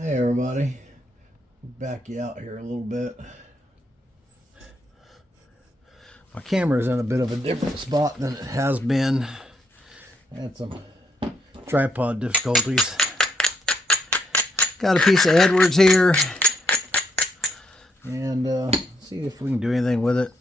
Hey everybody, back you out here a little bit. My camera's in a bit of a different spot than it has been. I had some tripod difficulties. Got a piece of Edwards here, and see if we can do anything with it.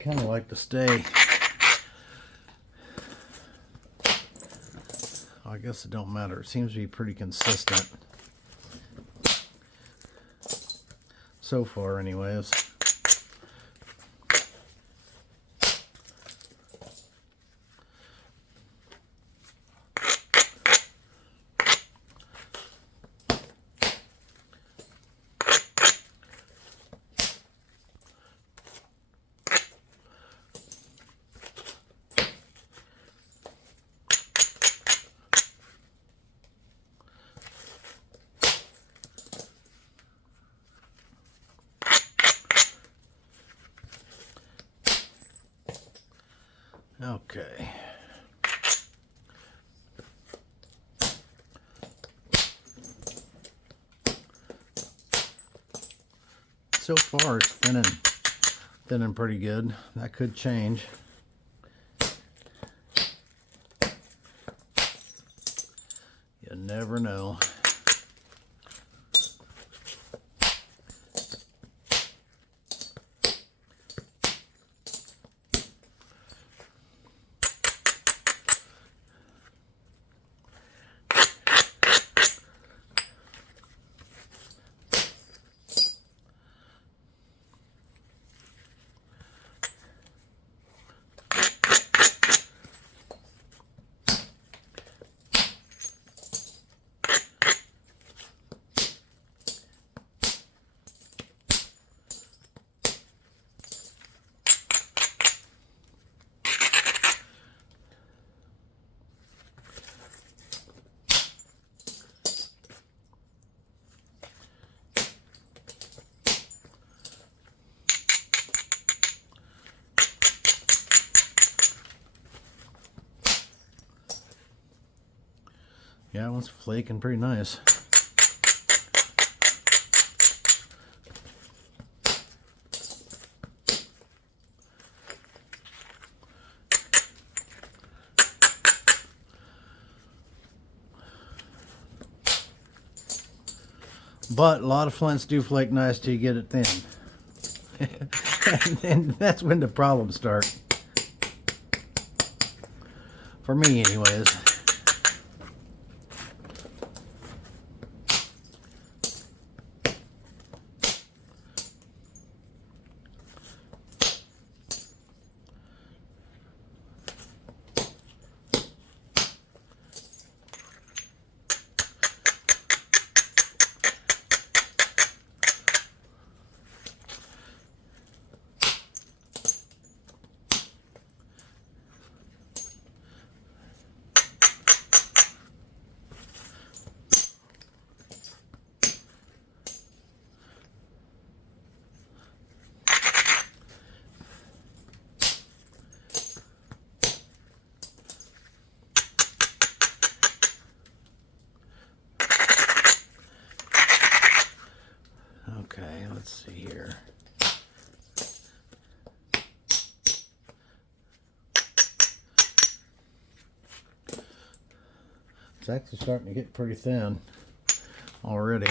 Kind of like to stay. I guess it don't matter. It seems to be pretty consistent so far, anyways. Okay. So far it's thinning pretty good. That could change. You never know. Yeah, that one's flaking pretty nice. But a lot of flints do flake nice till you get it thin. and that's when the problems start. For me, anyways. Okay, let's see here. It's actually starting to get pretty thin already.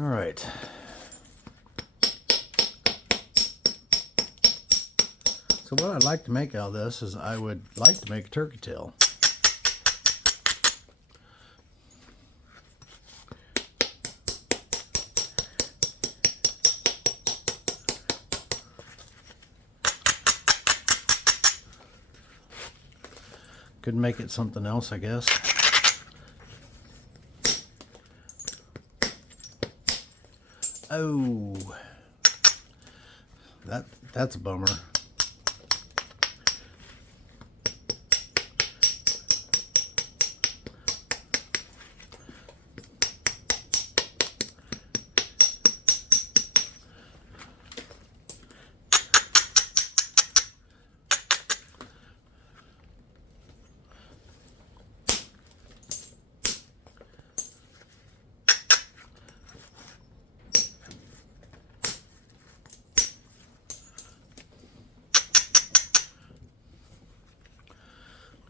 All right. So what I'd like to make out of this is I would like to make a turkey tail. Could make it something else, I guess. Oh, that's a bummer.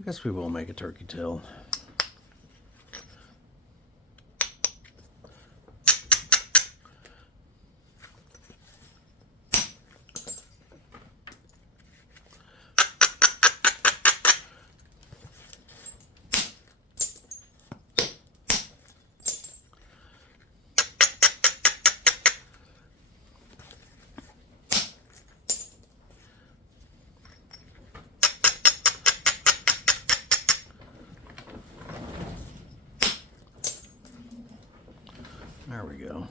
I guess we will make a turkey tail. There we go.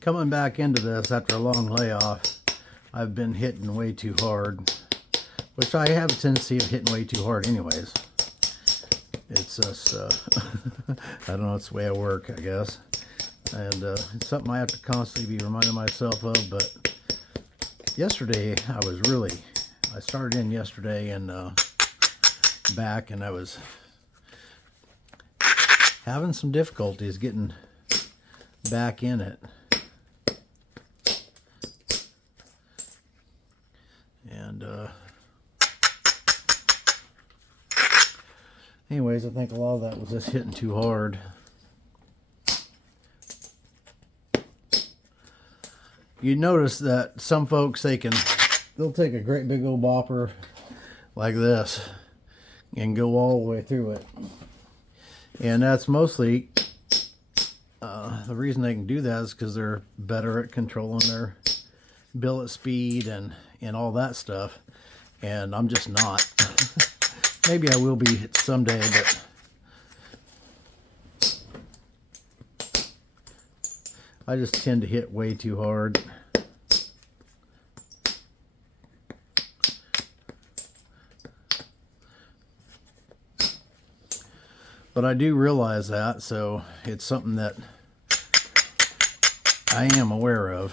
Coming back into this after a long layoff, I've been hitting way too hard, which I have a tendency of hitting way too hard anyways. It's just, I don't know, it's the way I work, I guess. And it's something I have to constantly be reminding myself of, but yesterday I started in yesterday and back, and I was having some difficulties getting back in it. And anyways, I think a lot of that was just hitting too hard. You notice that some folks, they'll take a great big old bopper like this and go all the way through it. And that's mostly the reason they can do that is because they're better at controlling their billet speed and all that stuff, and I'm just not. Maybe I will be someday, but I just tend to hit way too hard. But I do realize that, so it's something that I am aware of.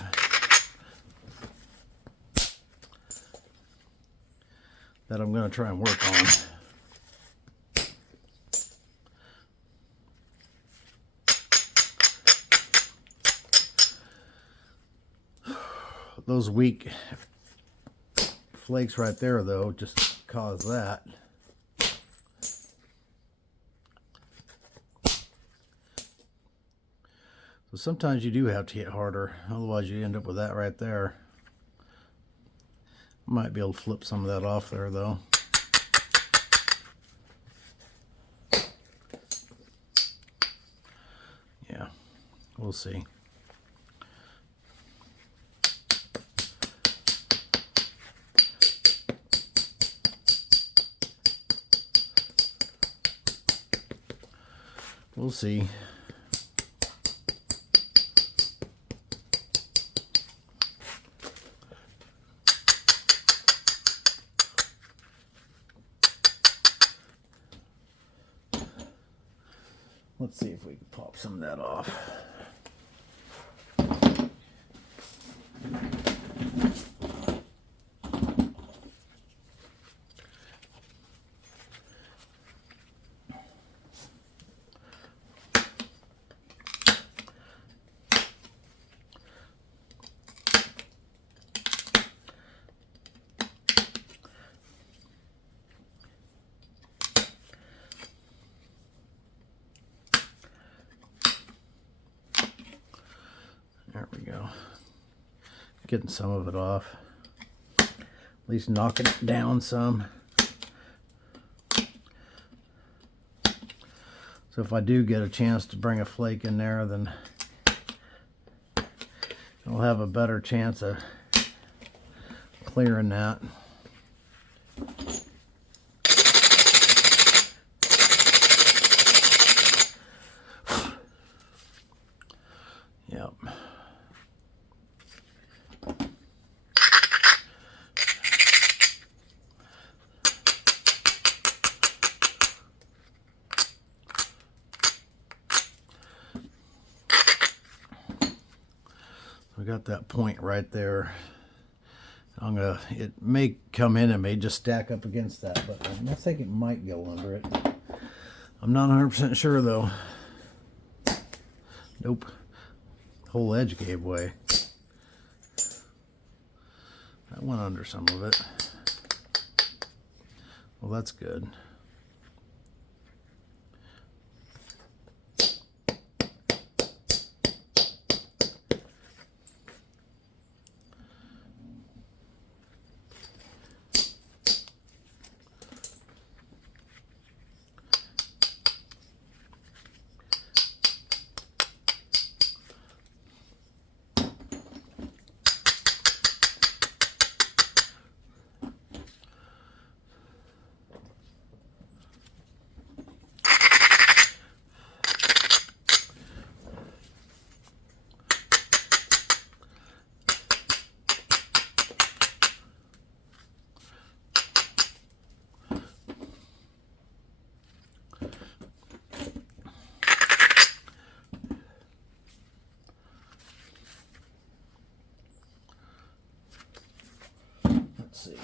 That I'm going to try and work on. Those weak flakes right there, though, just cause that. So sometimes you do have to hit harder, otherwise you end up with that right there. Might be able to flip some of that off there, though. Yeah, we'll see. We'll see. Let's see if we can pop some of that off. getting some of it off. At least knocking it down some. So if I do get a chance to bring a flake in there, then I'll have a better chance of clearing that. Yep. We got that point right there. It may come in and may just stack up against that, but I think it might go under it. I'm not 100% sure though. Nope. Whole edge gave way. That went under some of it. Well, that's good. See.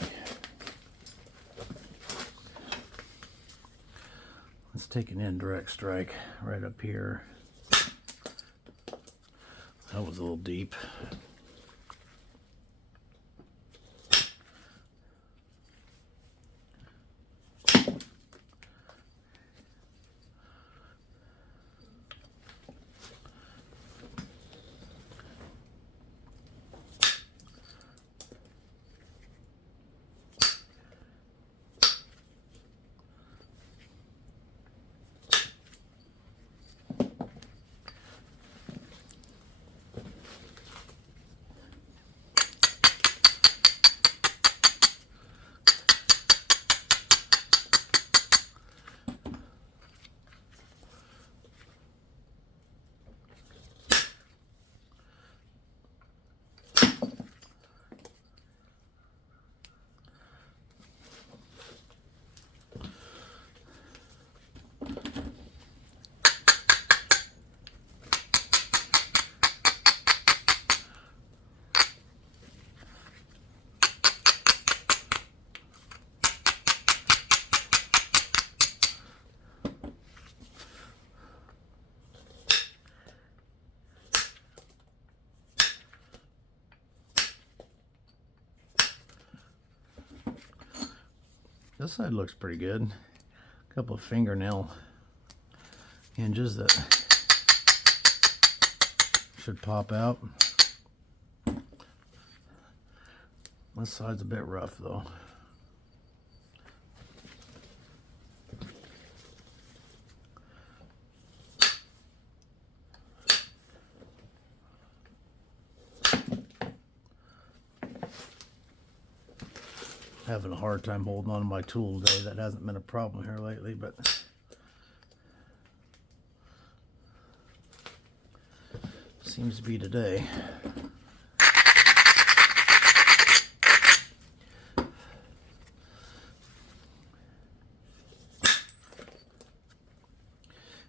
Let's take an indirect strike right up here. That was a little deep. This side looks pretty good. A couple of fingernail hinges that should pop out. This side's a bit rough though. Having a hard time holding on to my tool today. That hasn't been a problem here lately, but seems to be today.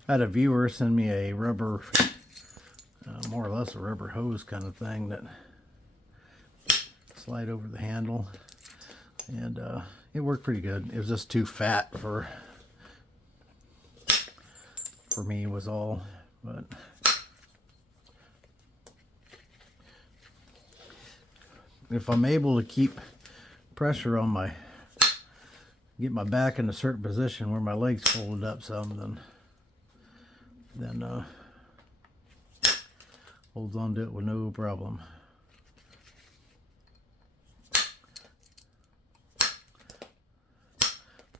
I had a viewer send me a rubber, more or less a rubber hose kind of thing that slide over the handle. And it worked pretty good. It was just too fat for me was all. But if I'm able to keep pressure on get my back in a certain position where my legs folded up some, then holds on to it with no problem.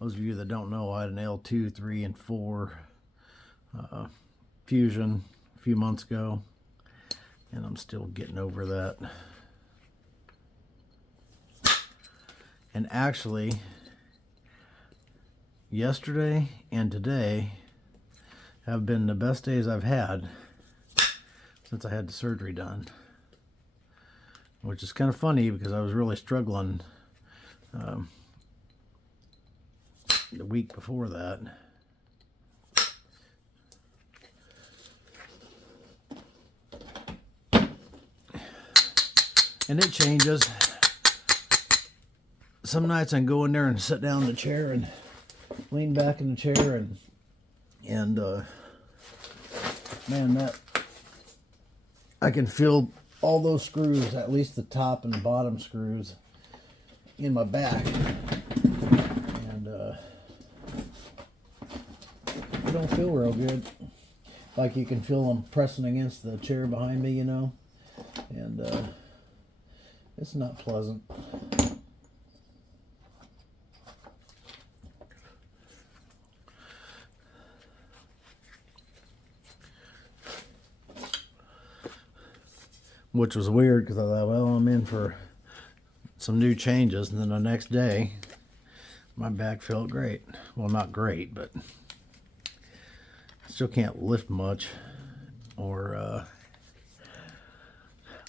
Those of you that don't know, I had an L2, 3, and 4 fusion a few months ago, and I'm still getting over that. And actually, yesterday and today have been the best days I've had since I had the surgery done. Which is kind of funny because I was really struggling the week before that. And it changes. Some nights I can go in there and sit down in the chair and lean back in the chair and man, that I can feel all those screws, at least the top and bottom screws, in my back, and they don't feel real good. Like you can feel them pressing against the chair behind me, you know, and it's not pleasant. Which was weird because I thought, well, I'm in for some new changes, and then the next day my back felt great. Well, not great, but I still can't lift much, or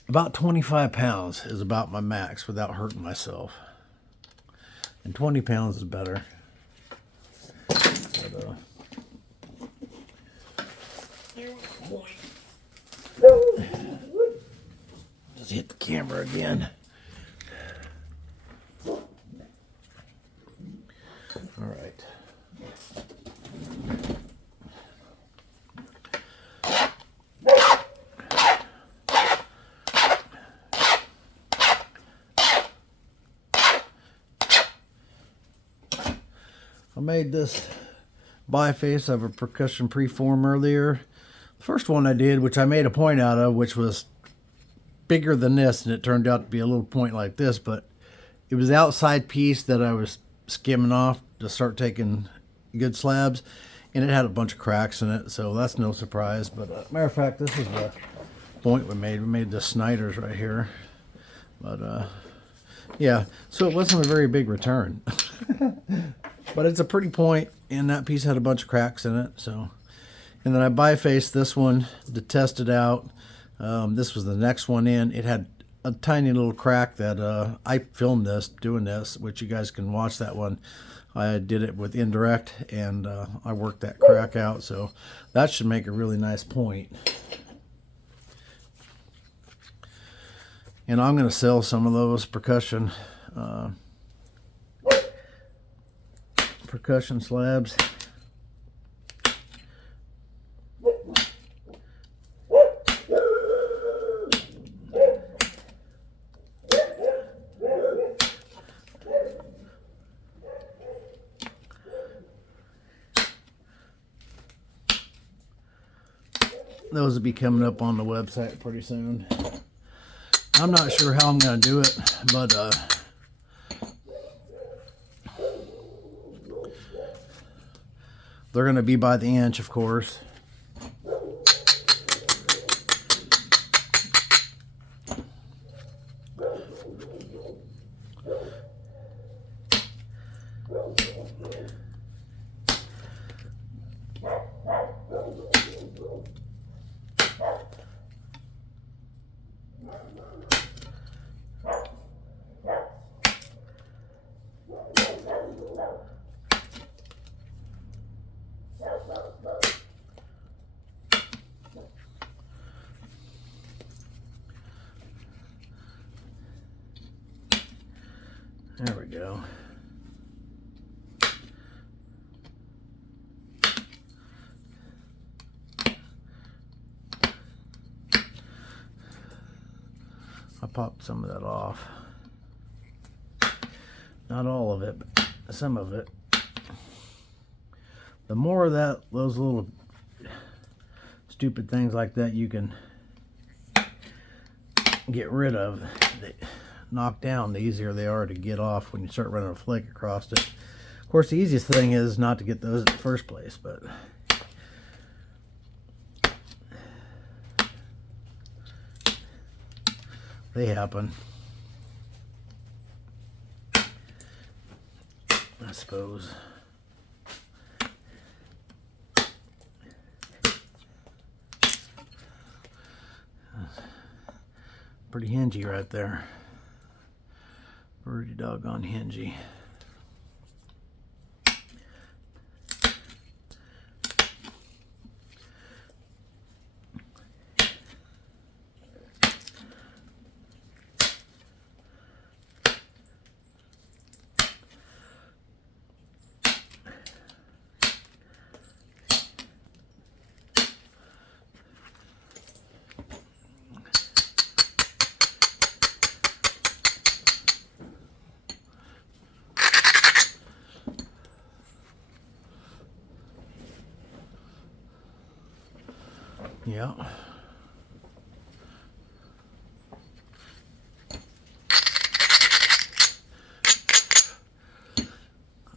about 25 pounds is about my max without hurting myself, and 20 pounds is better. But, just hit the camera again. All right. I made this biface of a percussion preform earlier. The first one I did, which I made a point out of, which was bigger than this, and it turned out to be a little point like this, but it was the outside piece that I was skimming off to start taking good slabs, and it had a bunch of cracks in it, so that's no surprise. But matter of fact, this is the point we made. We made the Snyder's right here. But yeah, so it wasn't a very big return. But it's a pretty point, and that piece had a bunch of cracks in it. So, and then I bifaced this one to test it out. This was the next one in. It had a tiny little crack that I filmed this, doing this, which you guys can watch that one. I did it with indirect, and I worked that crack out, so that should make a really nice point. And I'm going to sell some of those percussion slabs. Those will be coming up on the website pretty soon. I'm not sure how I'm going to do it, but they're going to be by the inch, of course. There we go. I popped some of that off. Not all of it, but some of it. The more of that, those little stupid things like that you can get rid of, knock down, the easier they are to get off when you start running a flake across it. course, the easiest thing is not to get those in the first place, but they happen, I suppose. Pretty hingy right there. Pretty doggone hingy. Yeah.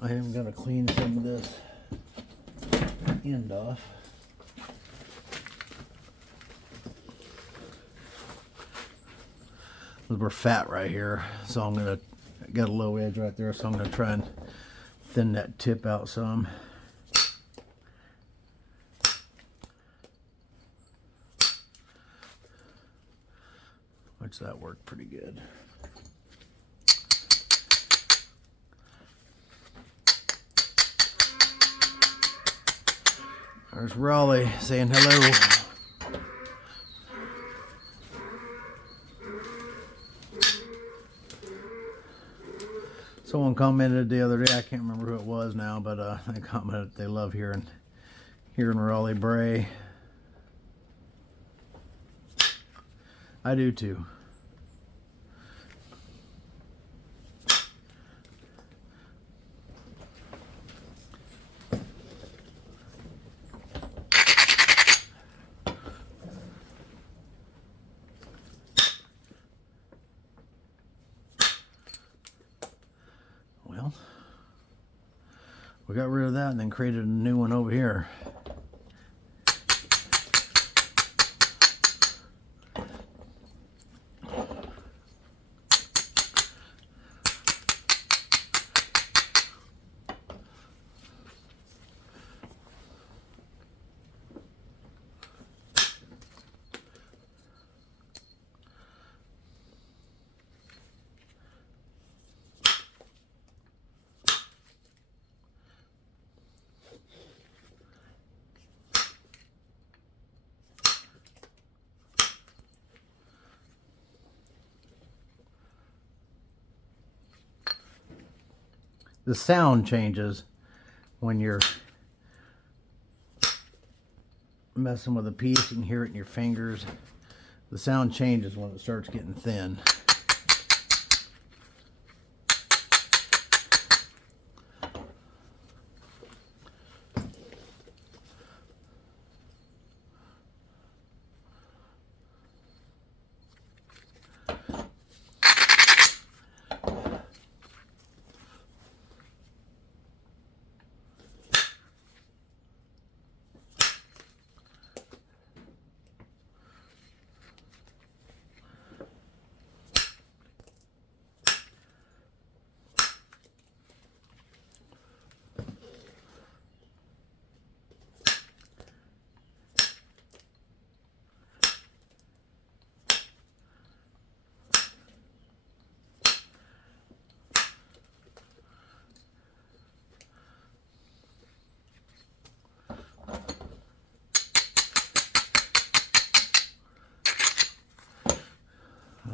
I am going to clean some of this end off. We're fat right here, so I'm going to get a low edge right there, so I'm going to try and thin that tip out some. Which that worked pretty good. There's Raleigh saying hello. Someone commented the other day, I can't remember who it was now, but they commented they love hearing Raleigh bray. I do too. Well, we got rid of that and then created a new one over here. The sound changes when you're messing with a piece. You can hear it in your fingers. The sound changes when it starts getting thin.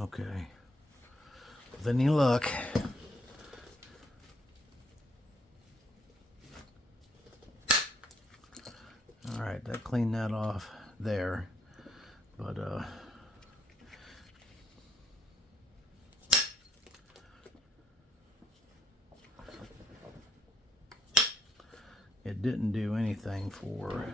Okay. With any luck, all right, that cleaned that off there, but it didn't do anything for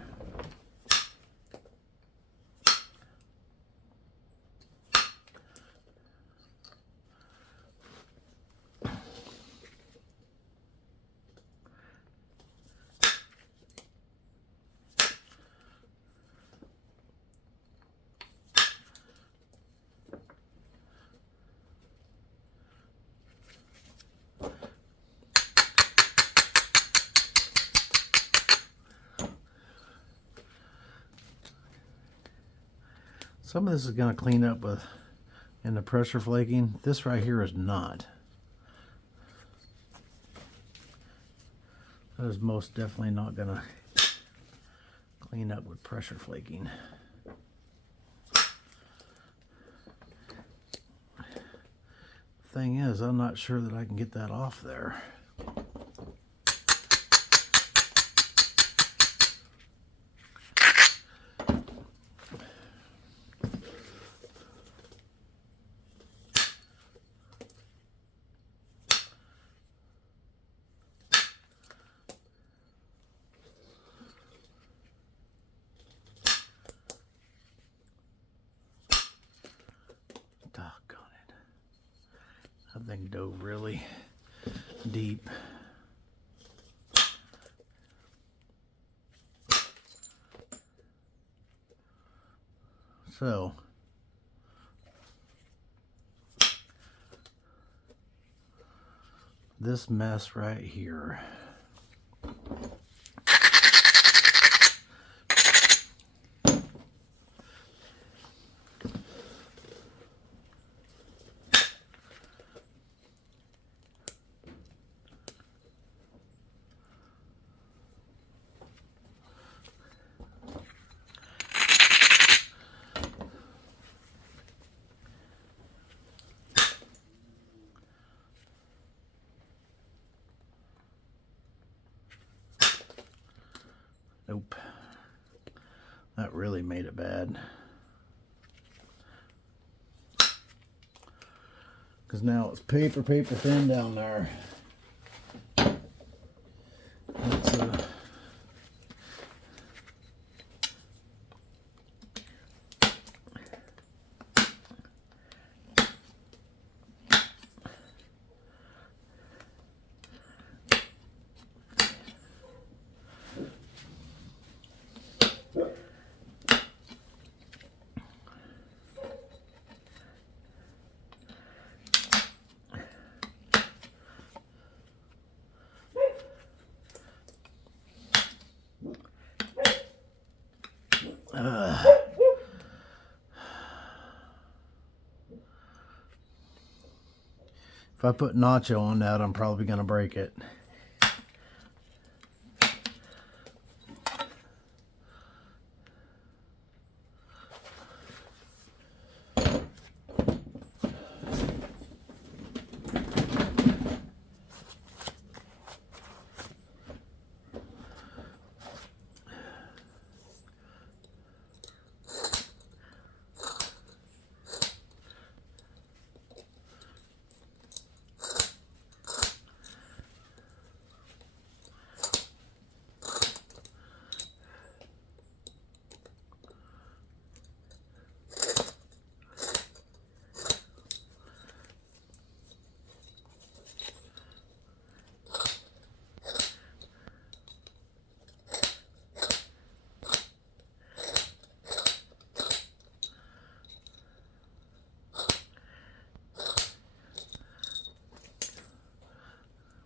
Some of this is going to clean up with in the pressure flaking. This right here is not. That is most definitely not going to clean up with pressure flaking. Thing is, I'm not sure that I can get that off there. That thing dove really deep. So this mess right here. Nope. That really made it bad. Because now it's paper thin down there. It's, if I put Nacho on that, I'm probably going to break it.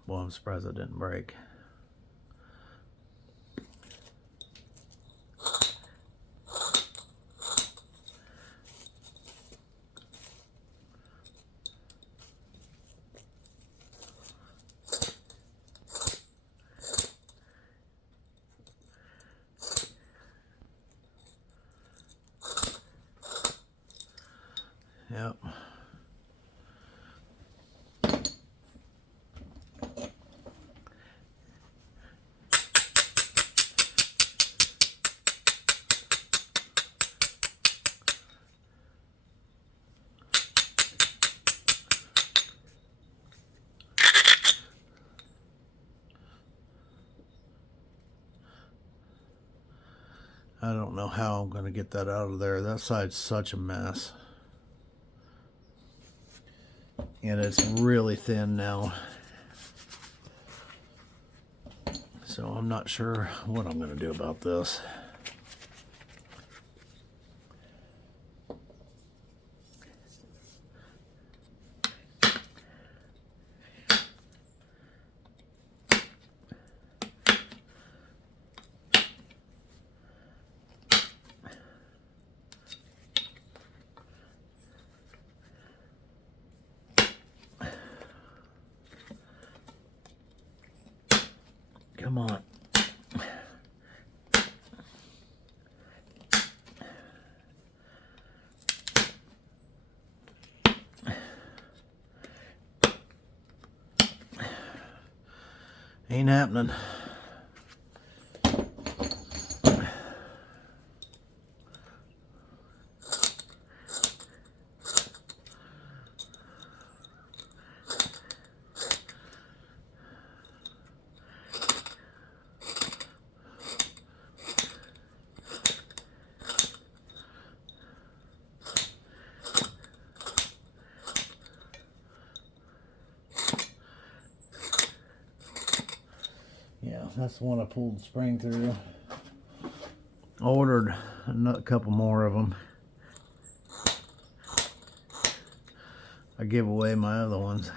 Well, I'm surprised it didn't break. Yep. I don't know how I'm going to get that out of there. That side's such a mess. And it's really thin now. So I'm not sure what I'm going to do about this. Come on. Ain't happening. Yeah, that's the one I pulled the spring through. I ordered a couple more of them. I gave away my other ones.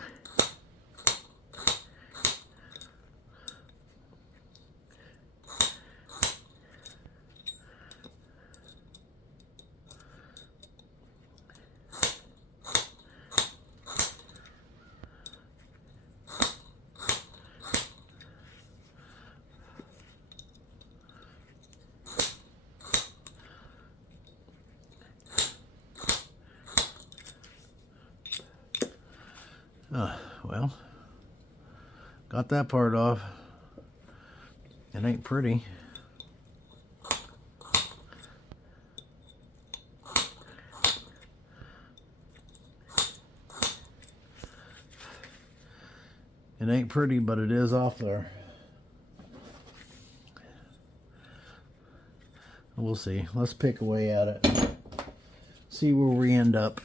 Well, got that part off. It ain't pretty. It ain't pretty, but it is off there. We'll see. Let's pick away at it. See where we end up.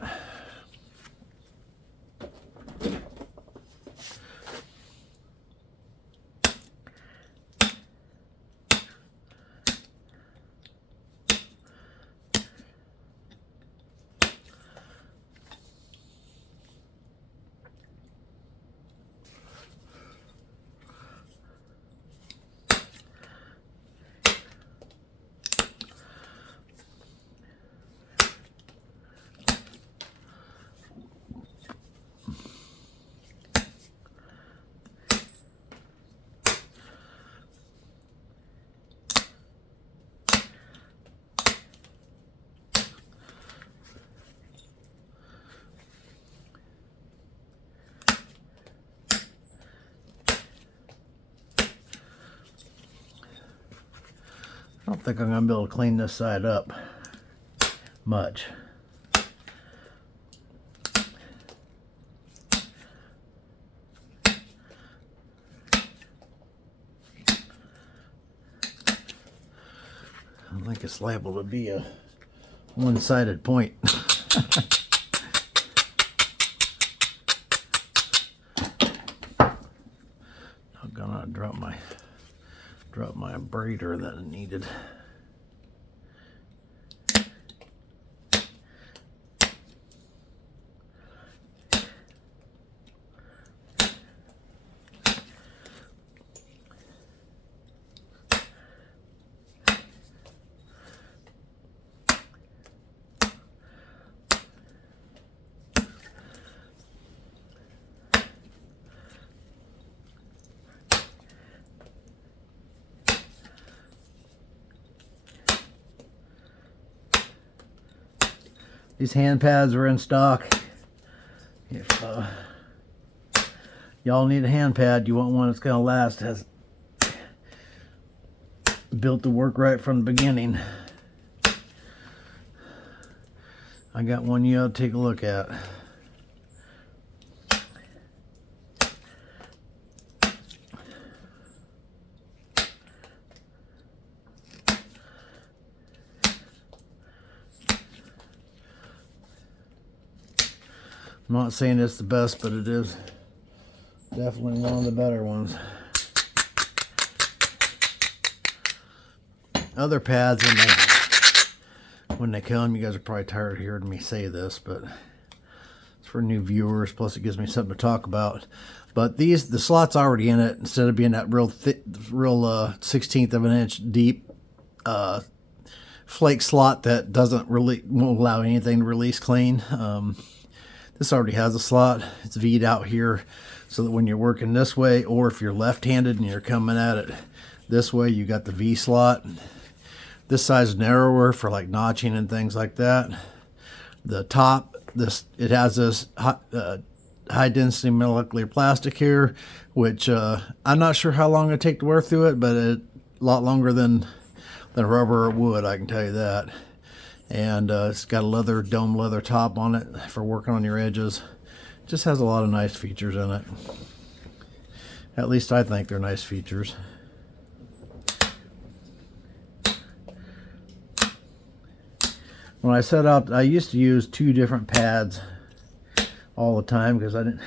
I don't think I'm going to be able to clean this side up much. I think it's liable to be a one-sided point. I'm gonna drop my braider that I needed. These hand pads are in stock. If y'all need a hand pad, you want one that's going to last, has built to work right from the beginning. I got one you ought to take a look at. I'm not saying it's the best, but it is definitely one of the better ones. Other pads, when they come, you guys are probably tired of hearing me say this, but it's for new viewers, plus it gives me something to talk about. But the slot's already in it, instead of being that real thick, real 1/16 of an inch deep flake slot that won't allow anything to release clean. This already has a slot. It's V'd out here so that when you're working this way, or if you're left-handed and you're coming at it this way, you got the V slot. This side's narrower for like notching and things like that. The top, it has this high density molecular plastic here, which I'm not sure how long it take to wear through it, but a lot longer than rubber or wood, I can tell you that. And it's got a dome leather top on it for working on your edges. Just has a lot of nice features in it. At least I think they're nice features. When I set up, I used to use 2 different pads all the time because I didn't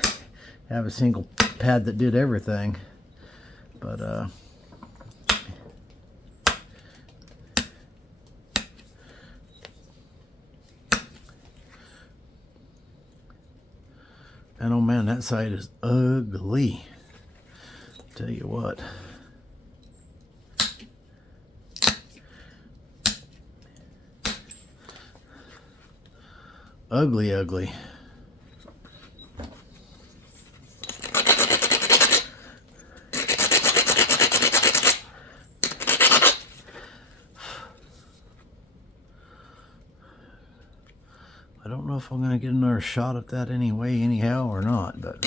have a single pad that did everything. But and oh man, that side is ugly. Tell you what. Ugly, ugly. I don't know if I'm going to get another shot at that anyway, anyhow, or not, but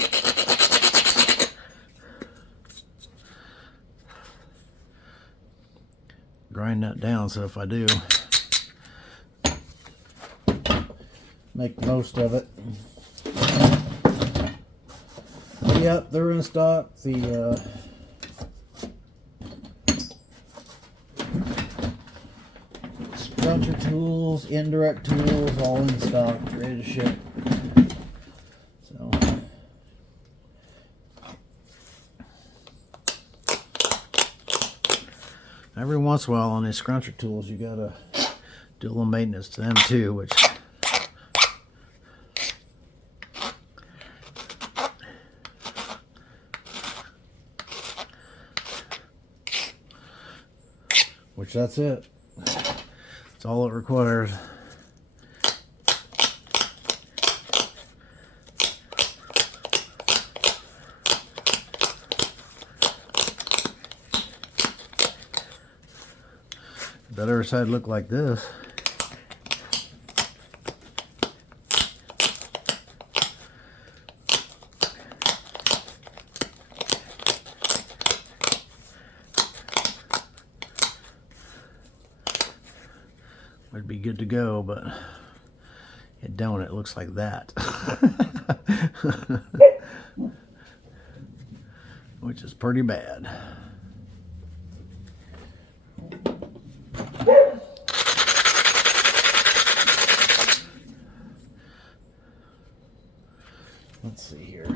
grind that down so if I do, make the most of it. Yep, they're in stock. The scruncher tools, indirect tools, all in stock, ready to ship. So every once in a while on these scruncher tools, you gotta do a little maintenance to them too, which that's it. That's all it requires. That other side looked like this. Would be good to go, but it don't. It looks like that. Which is pretty bad. Let's see here.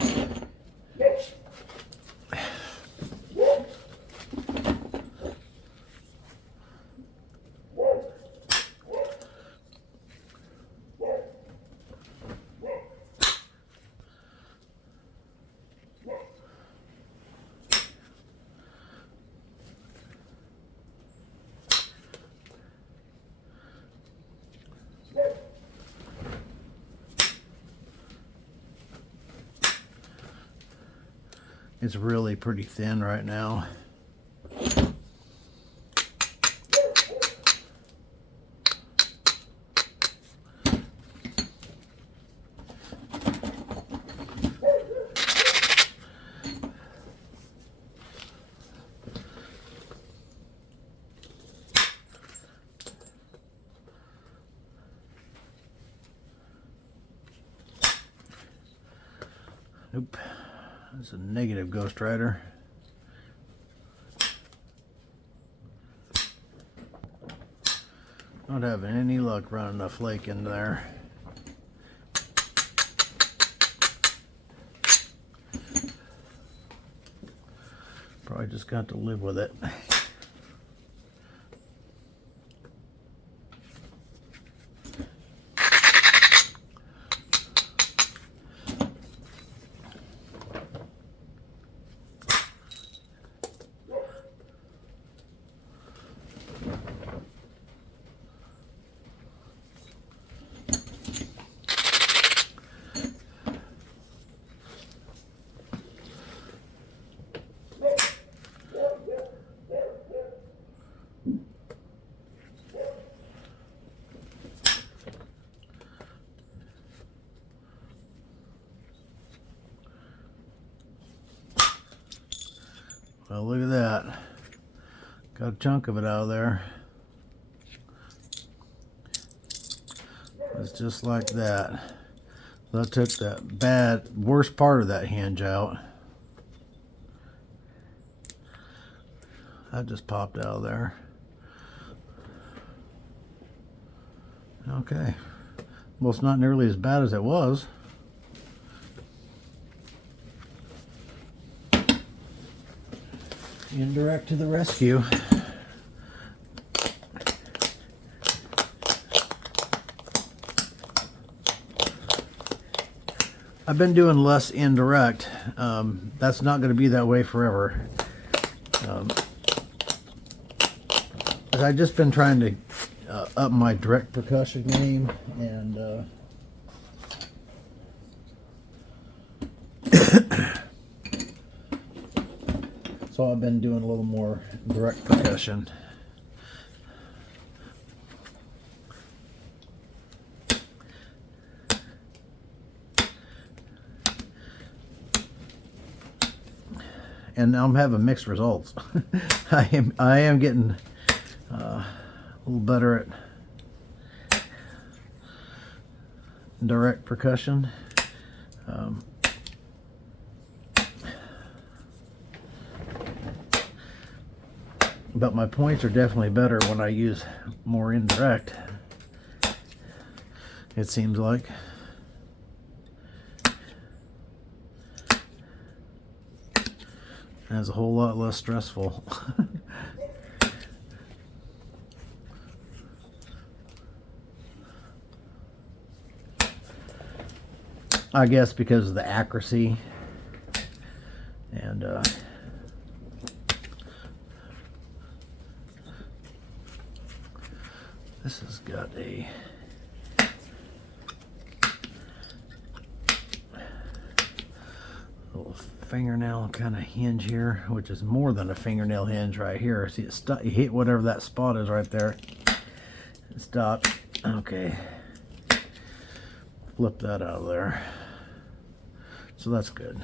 It's really pretty thin right now. Nope. That's a negative Ghost Rider. Not having any luck running a flake in there. Probably just got to live with it. that. Got a chunk of it out of there. It's just like that. So I took that worst part of that hinge out. That just popped out of there. Okay. Well, it's not nearly as bad as it was. Indirect to the rescue. I've been doing less indirect. That's not going to be that way forever. I've just been trying to up my direct percussion game, and so I've been doing a little more direct percussion. And I'm having mixed results. I am getting a little better at direct percussion. But my points are definitely better when I use more indirect, it seems like. And it's a whole lot less stressful. I guess because of the accuracy, and this has got a little fingernail kind of hinge here, which is more than a fingernail hinge right here. See, you hit whatever that spot is right there. Stop. Okay. Flip that out of there. So that's good.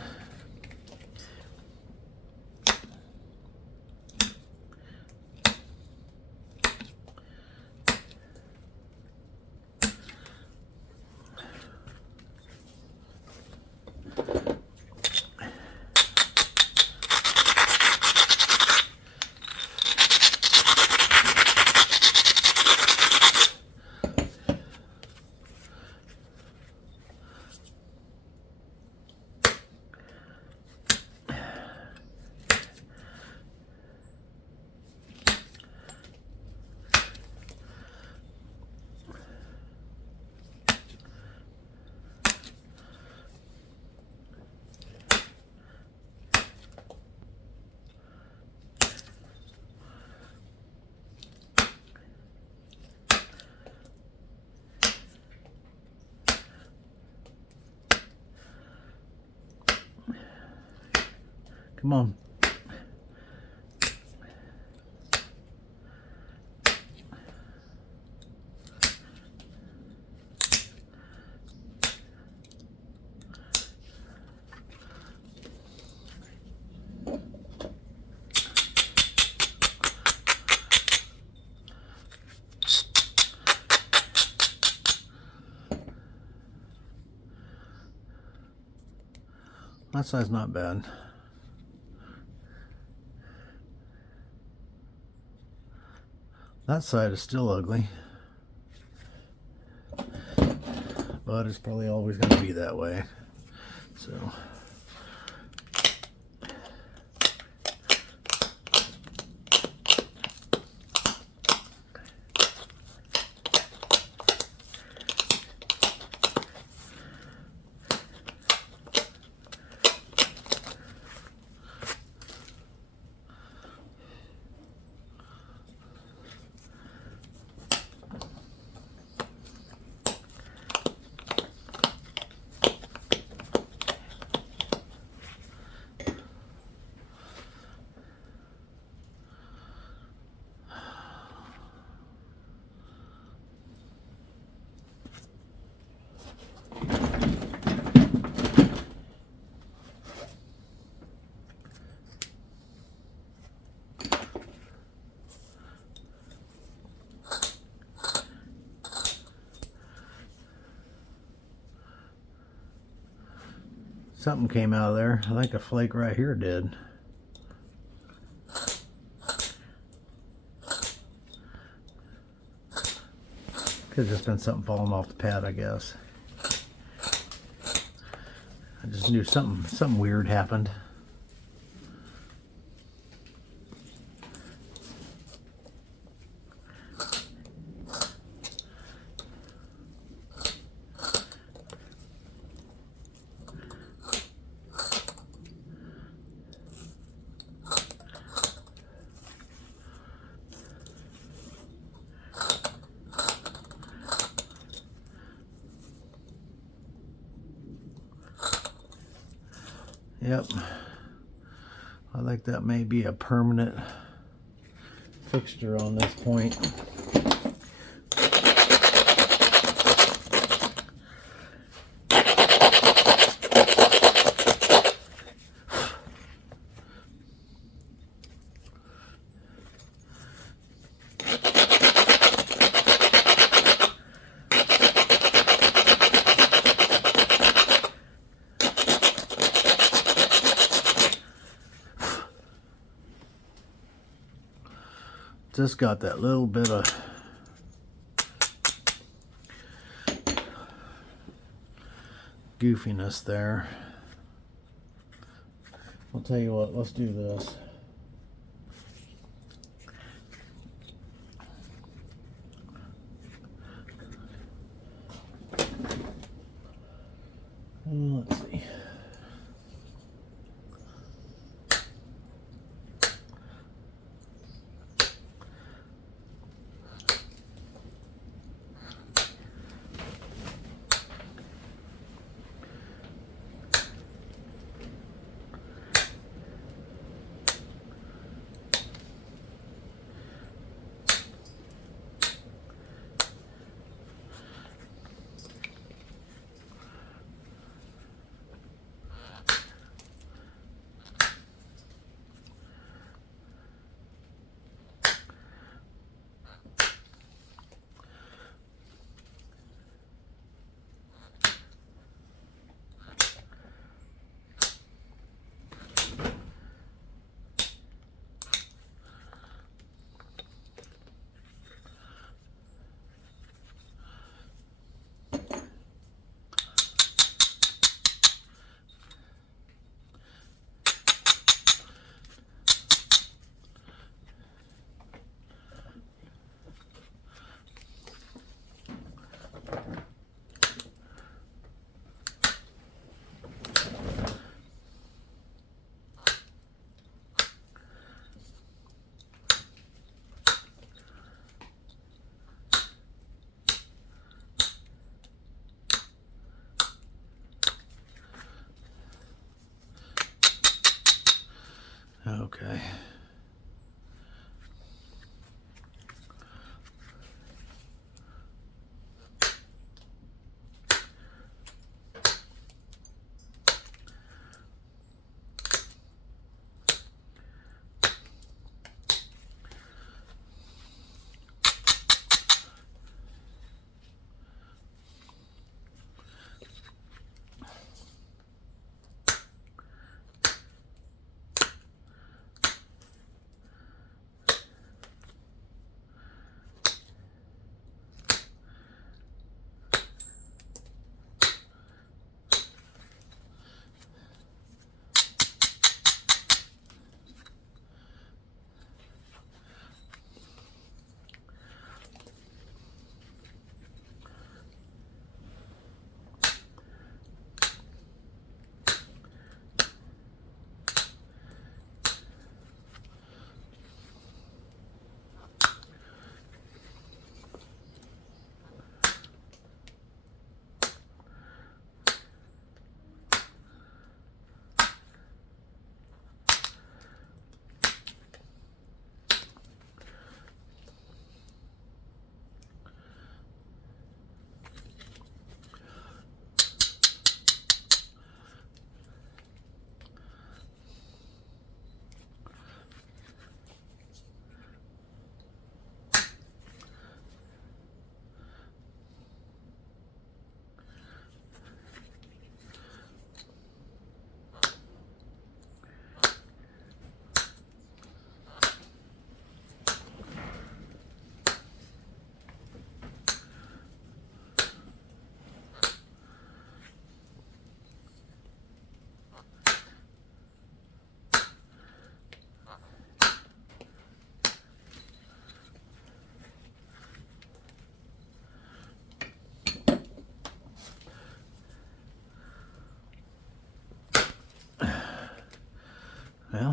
Come on. That side's not bad. That side is still ugly, but it's probably always going to be that way. So Something came out of there. I think a flake right here did. Could have just been something falling off the pad, I guess. I just knew something weird happened. Yep, I think that may be a permanent fixture on this point. Just got that little bit of goofiness there. I'll tell you what, let's do this. Let's see.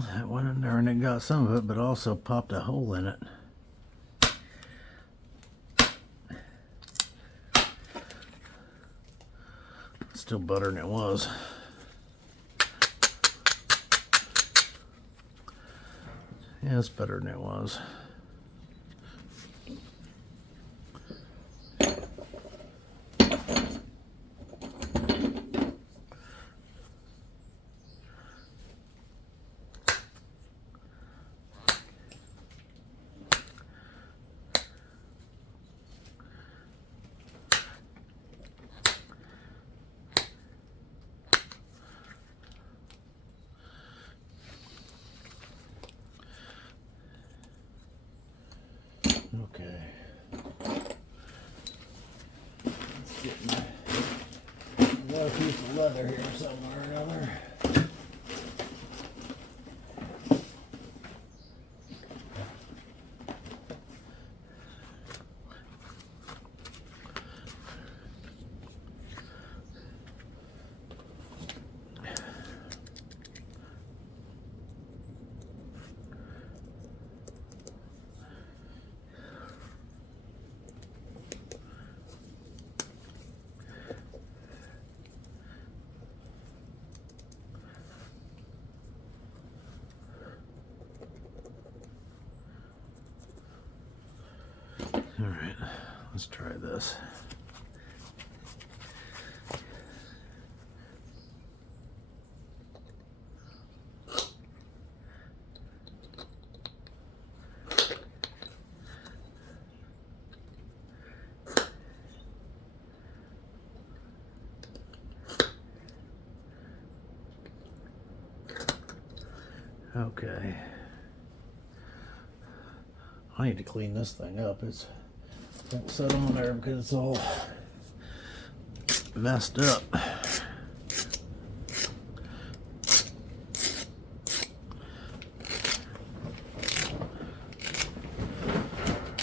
Well, that went in there and it got some of it, but also popped a hole in it. Still better than it was. Yeah, it's better than it was. Okay. Let's get another piece of leather here somewhere or another. All right, let's try this. Okay. I need to clean this thing up. It's don't sit on there because it's all messed up.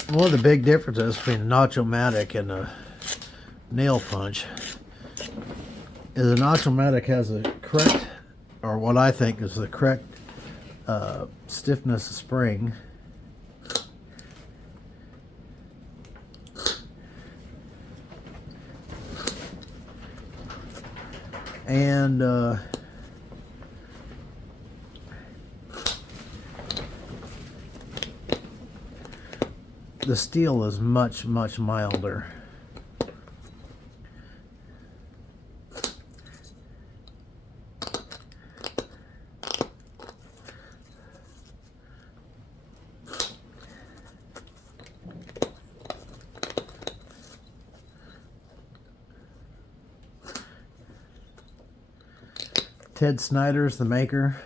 One of the big differences between a Nacho-Matic and a nail punch is a Nacho-Matic has a correct, or what I think is the correct stiffness of spring. And the steel is much milder. Ted Snyder's the maker.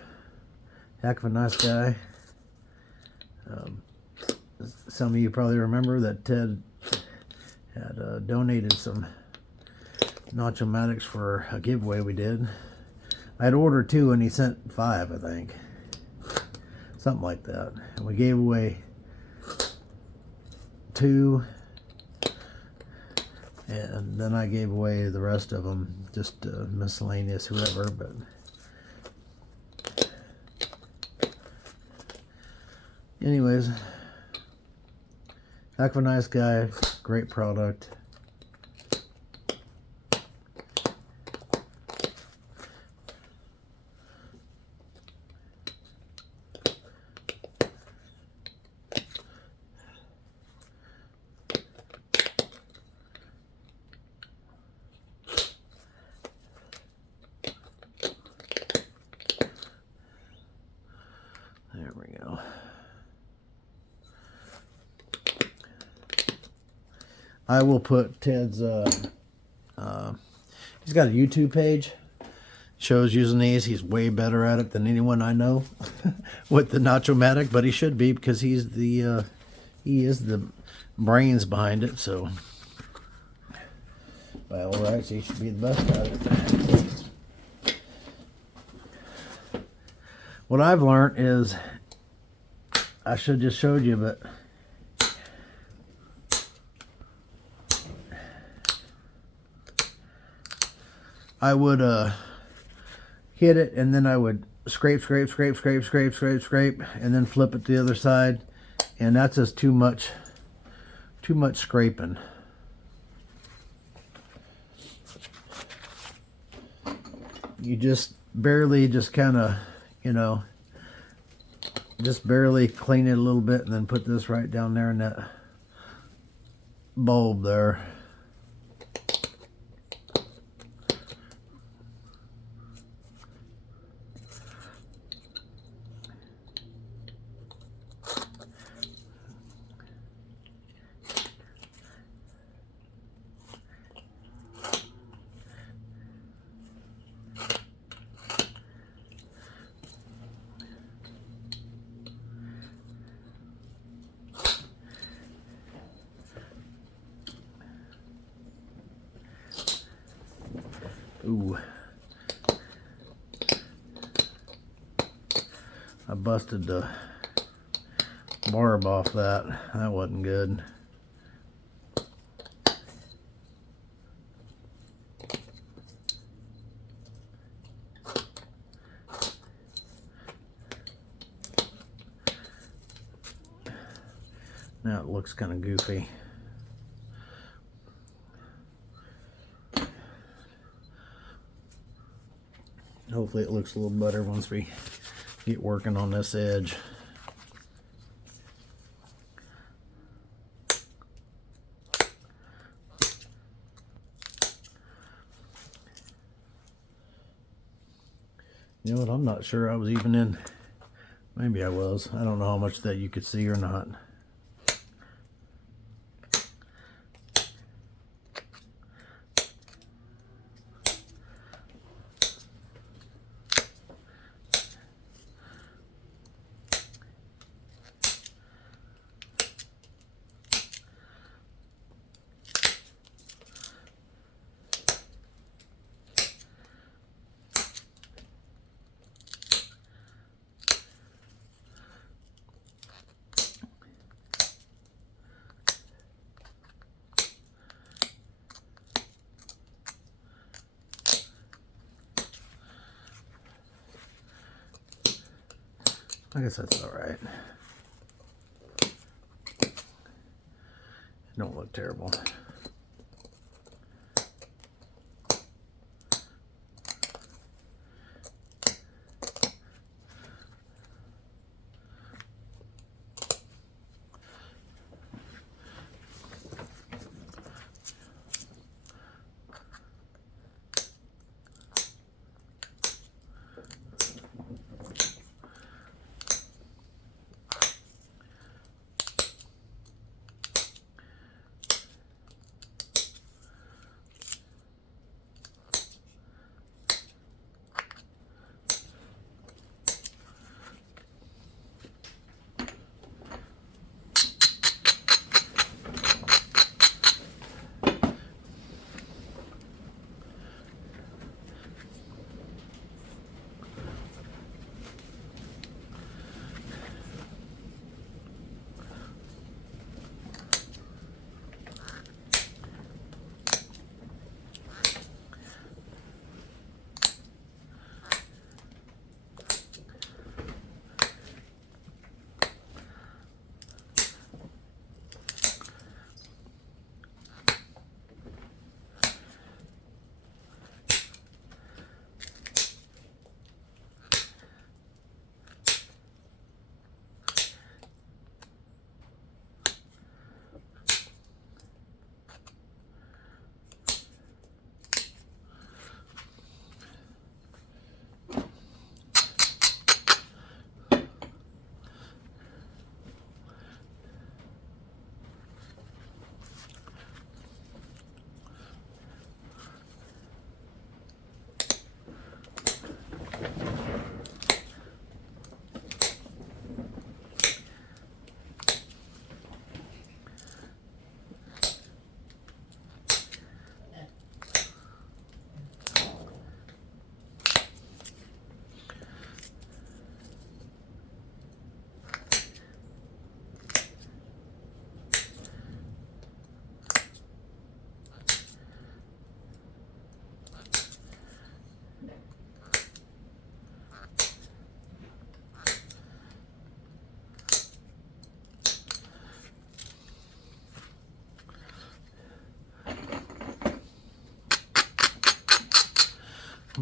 Heck of a nice guy. Some of you probably remember that Ted had donated some Nacho-Matics for a giveaway we did. I had ordered 2 and he sent 5, I think. Something like that. And we gave away 2. And then I gave away the rest of them, just miscellaneous, whoever. But anyways, heck of a nice guy, great product. There we go. I will put Ted's, he's got a YouTube page, shows using these. He's way better at it than anyone I know with the Nacho-Matic, but he should be because he's the, he is the brains behind it, so by all rights, he should be the best at it. What I've learned is, I should have just showed you, but I would, hit it, and then I would scrape, scrape, scrape, scrape, scrape, scrape, scrape, and then flip it the other side. And that's just too much scraping. You just barely, just kind of, you know, just barely clean it a little bit, and then put this right down there in that bulb there. Ooh. I busted the barb off that. That wasn't good. Now it looks kind of goofy. Hopefully it looks a little better once we get working on this edge. You know what, I'm not sure I was even in. Maybe I was. I don't know how much that you could see or not. I guess that's all right. It don't look terrible.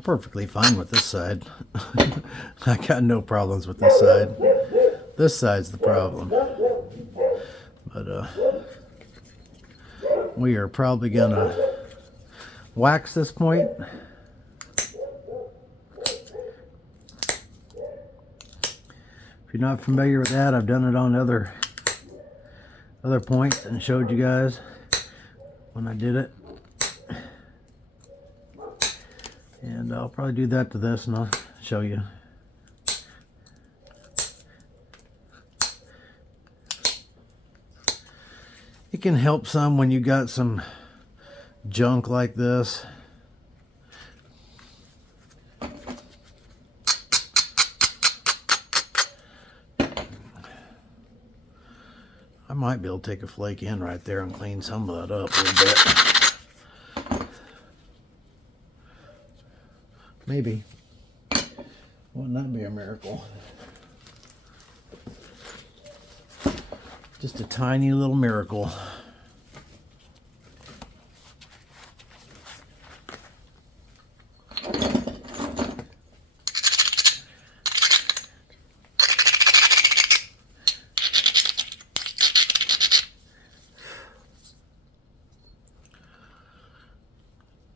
I'm perfectly fine with this side. I got no problems with this side. This side's the problem. But we are probably gonna wax this point. If you're not familiar with that, I've done it on other points and showed you guys when I did it. And I'll probably do that to this and I'll show you. It can help some when you got some junk like this. I might be able to take a flake in right there and clean some of that up a little bit. Maybe. Wouldn't that be a miracle? Just a tiny little miracle.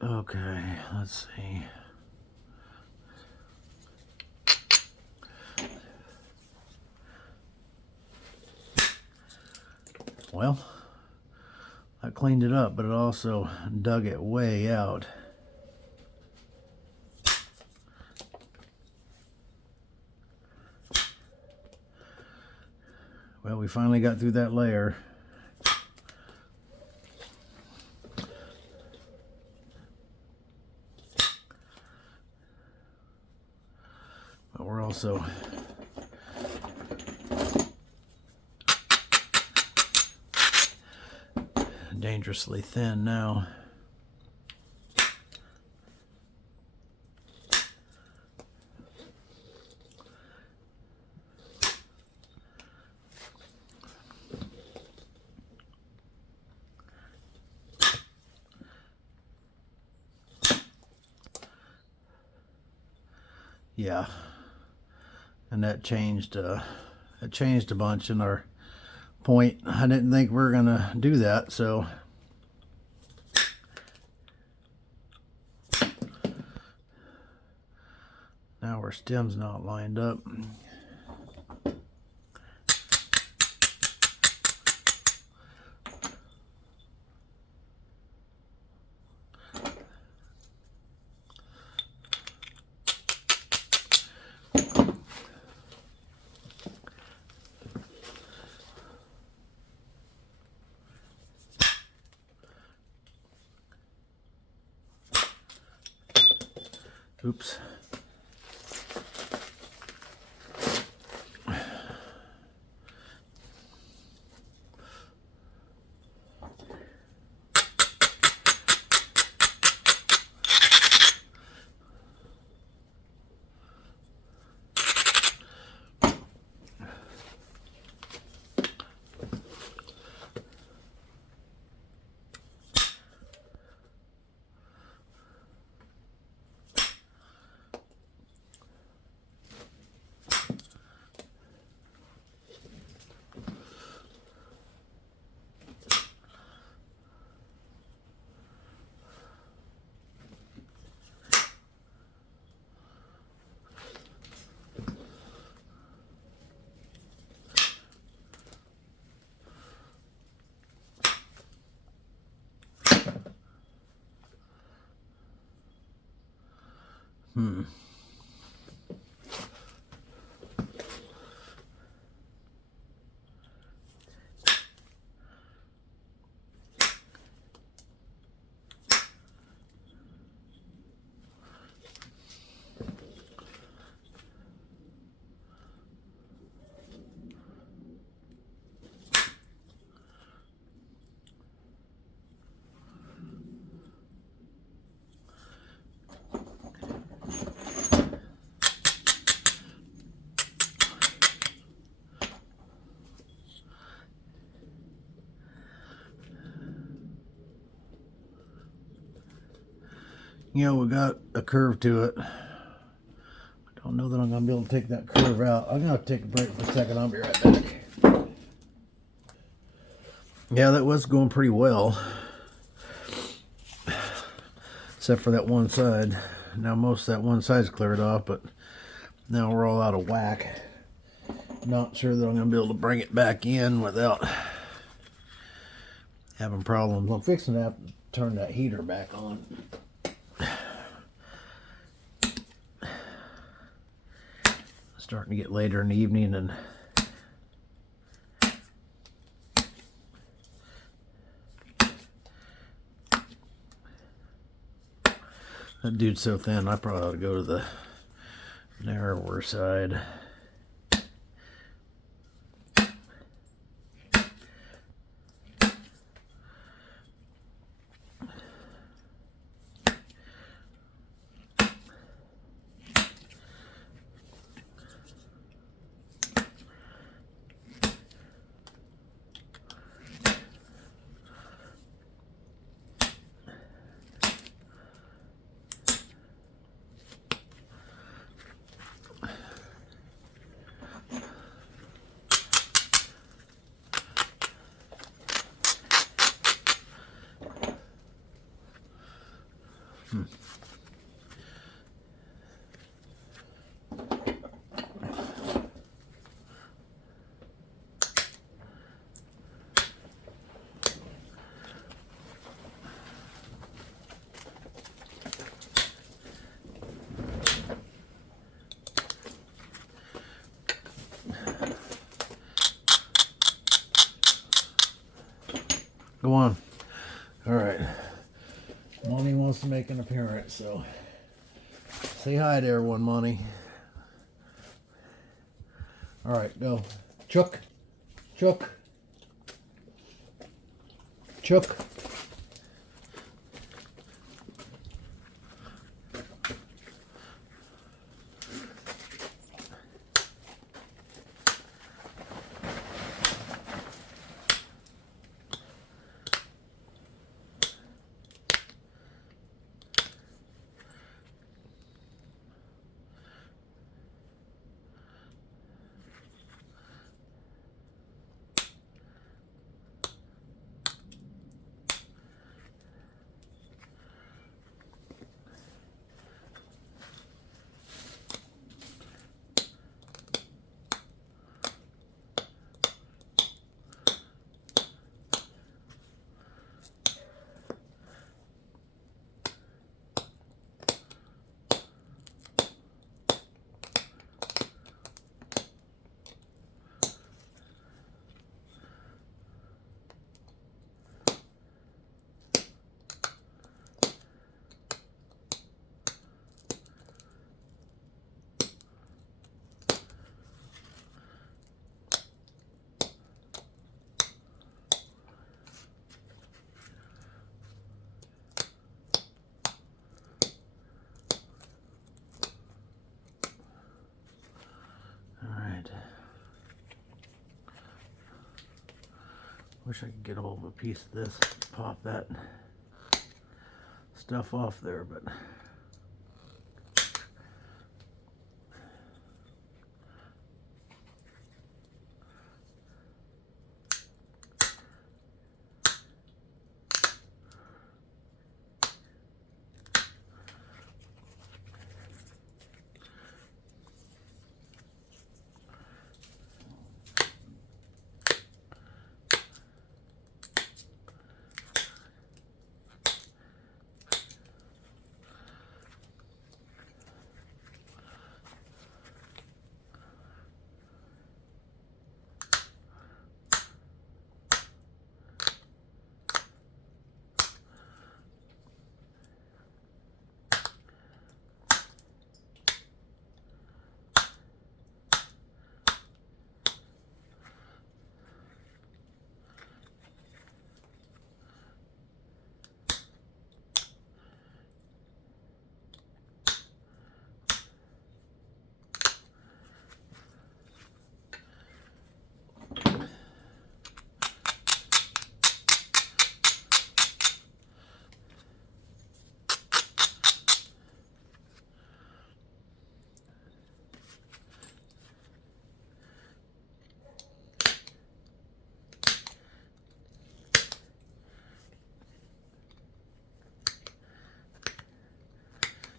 Okay, let's see. Well, I cleaned it up, but it also dug it way out. Well, we finally got through that layer. But we're also dangerously thin now. Yeah, and that changed. It changed a bunch in our point. I didn't think we were gonna do that, so now our stem's not lined up. Oops. You know, we got a curve to it. I don't know that I'm going to be able to take that curve out. I'm going to take a break for a second. I'll be right back. Yeah, that was going pretty well. Except for that one side. Now most of that one side's cleared off, but now we're all out of whack. Not sure that I'm going to be able to bring it back in without having problems. I'm fixing to have to turn that heater back on. Starting to get later in the evening, and that dude's so thin, I probably ought to go to the narrower side. Go on. All right. Monty wants to make an appearance, so say hi to everyone, Monty. All right, go. Chook. Chook. Chook. Wish I could get a hold of a piece of this, pop that stuff off there, but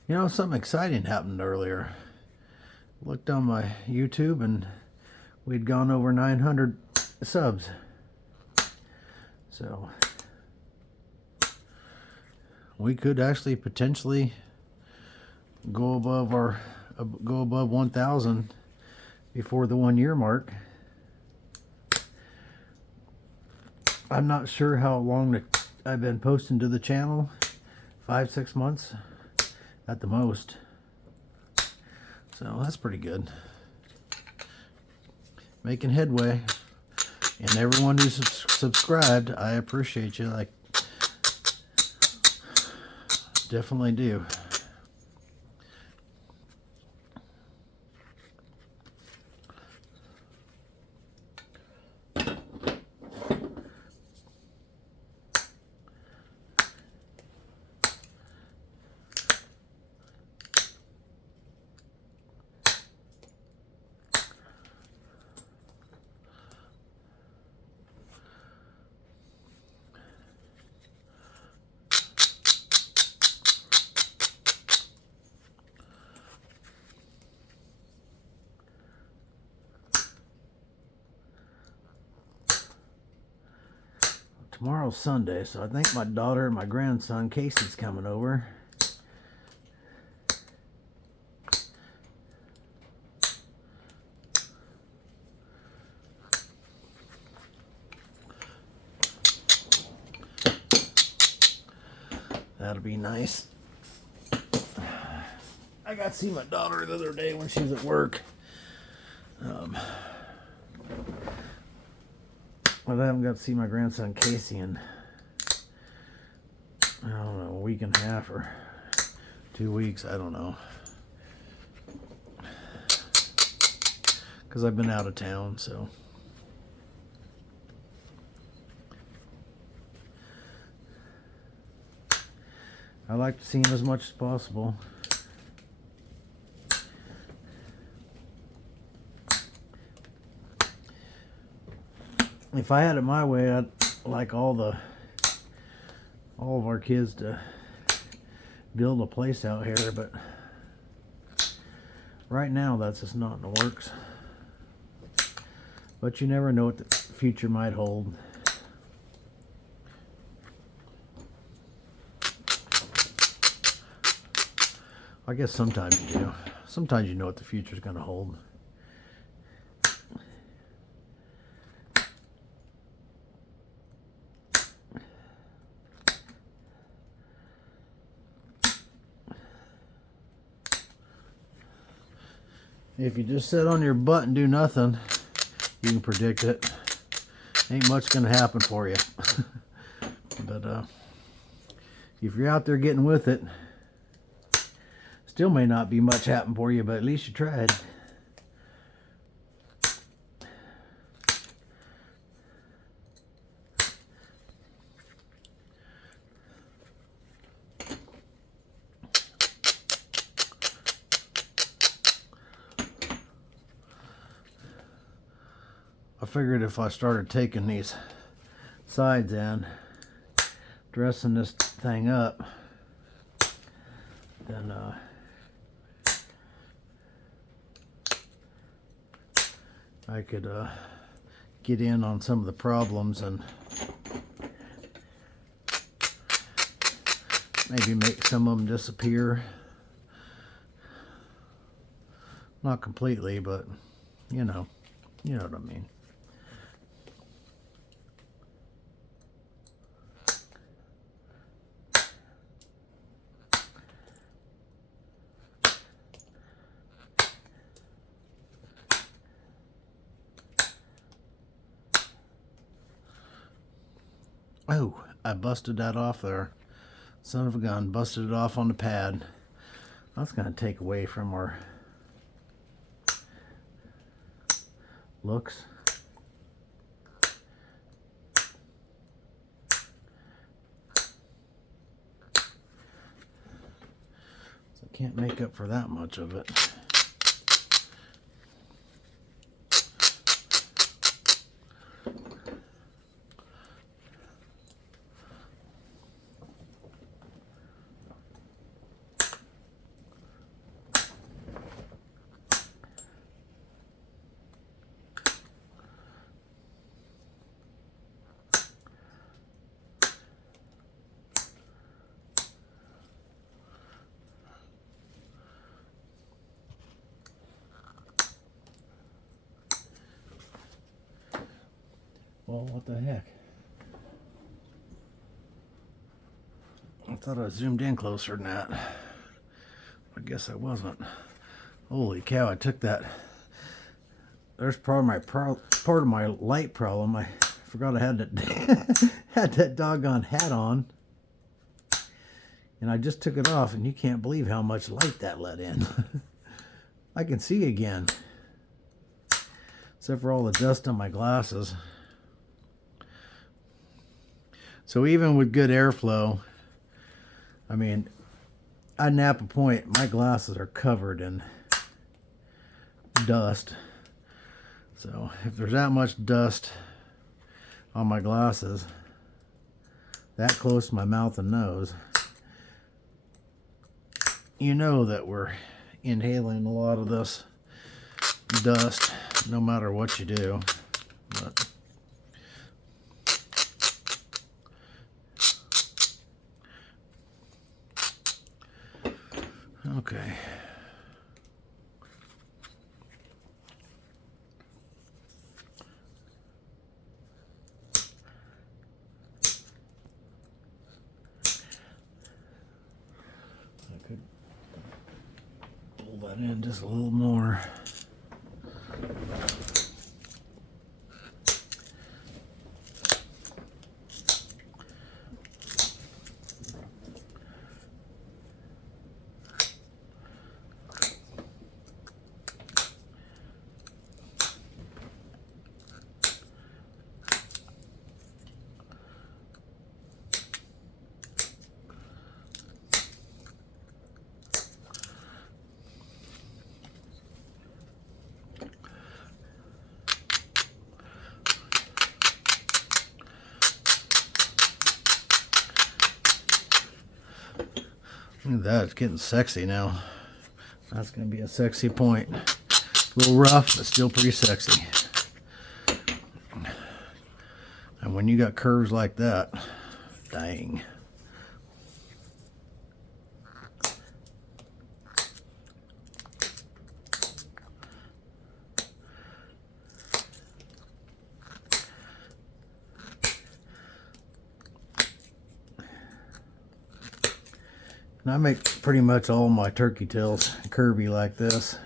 You know, something exciting happened earlier. Looked on my YouTube and we'd gone over 900 subs. So we could actually potentially go above 1,000 before the 1 year mark. I'm not sure how long I've been posting to the channel. 5-6 months at the most. So that's pretty good. Making headway. And everyone who's subscribed, I appreciate you. Like, definitely do. Tomorrow's Sunday, so I think my daughter and my grandson Casey's coming over. That'll be nice. I got to see my daughter the other day when she was at work. But I haven't got to see my grandson Casey in, I don't know, a week and a half or 2 weeks. I don't know. Because I've been out of town, so. I like to see him as much as possible. If I had it my way, I'd like all of our kids to build a place out here, but right now that's just not in the works. But you never know what the future might hold. I guess sometimes you do. Sometimes you know what the future's going to hold. If you just sit on your butt and do nothing, you can predict it. Ain't much gonna happen for you. But if you're out there getting with it, still may not be much happen for you, but at least you tried. I figured if I started taking these sides in, dressing this thing up, then I could get in on some of the problems and maybe make some of them disappear. Not completely, but you know what I mean. Oh, I busted that off there. Son of a gun, busted it off on the pad. That's going to take away from our looks. So I can't make up for that much of it. Well, what the heck? I thought I zoomed in closer than that. I guess I wasn't. Holy cow, I took that. There's part of my light problem. I forgot I had that had that doggone hat on. And I just took it off, and you can't believe how much light that let in. I can see again. Except for all the dust on my glasses. So even with good airflow, I mean, I nap a point, my glasses are covered in dust. So if there's that much dust on my glasses, that close to my mouth and nose, you know that we're inhaling a lot of this dust, no matter what you do. But okay. I could pull that in just a little more. Look at that, it's getting sexy now. That's going to be a sexy point. A little rough, but still pretty sexy. And when you got curves like that, dang. And I make pretty much all my turkey tails curvy like this.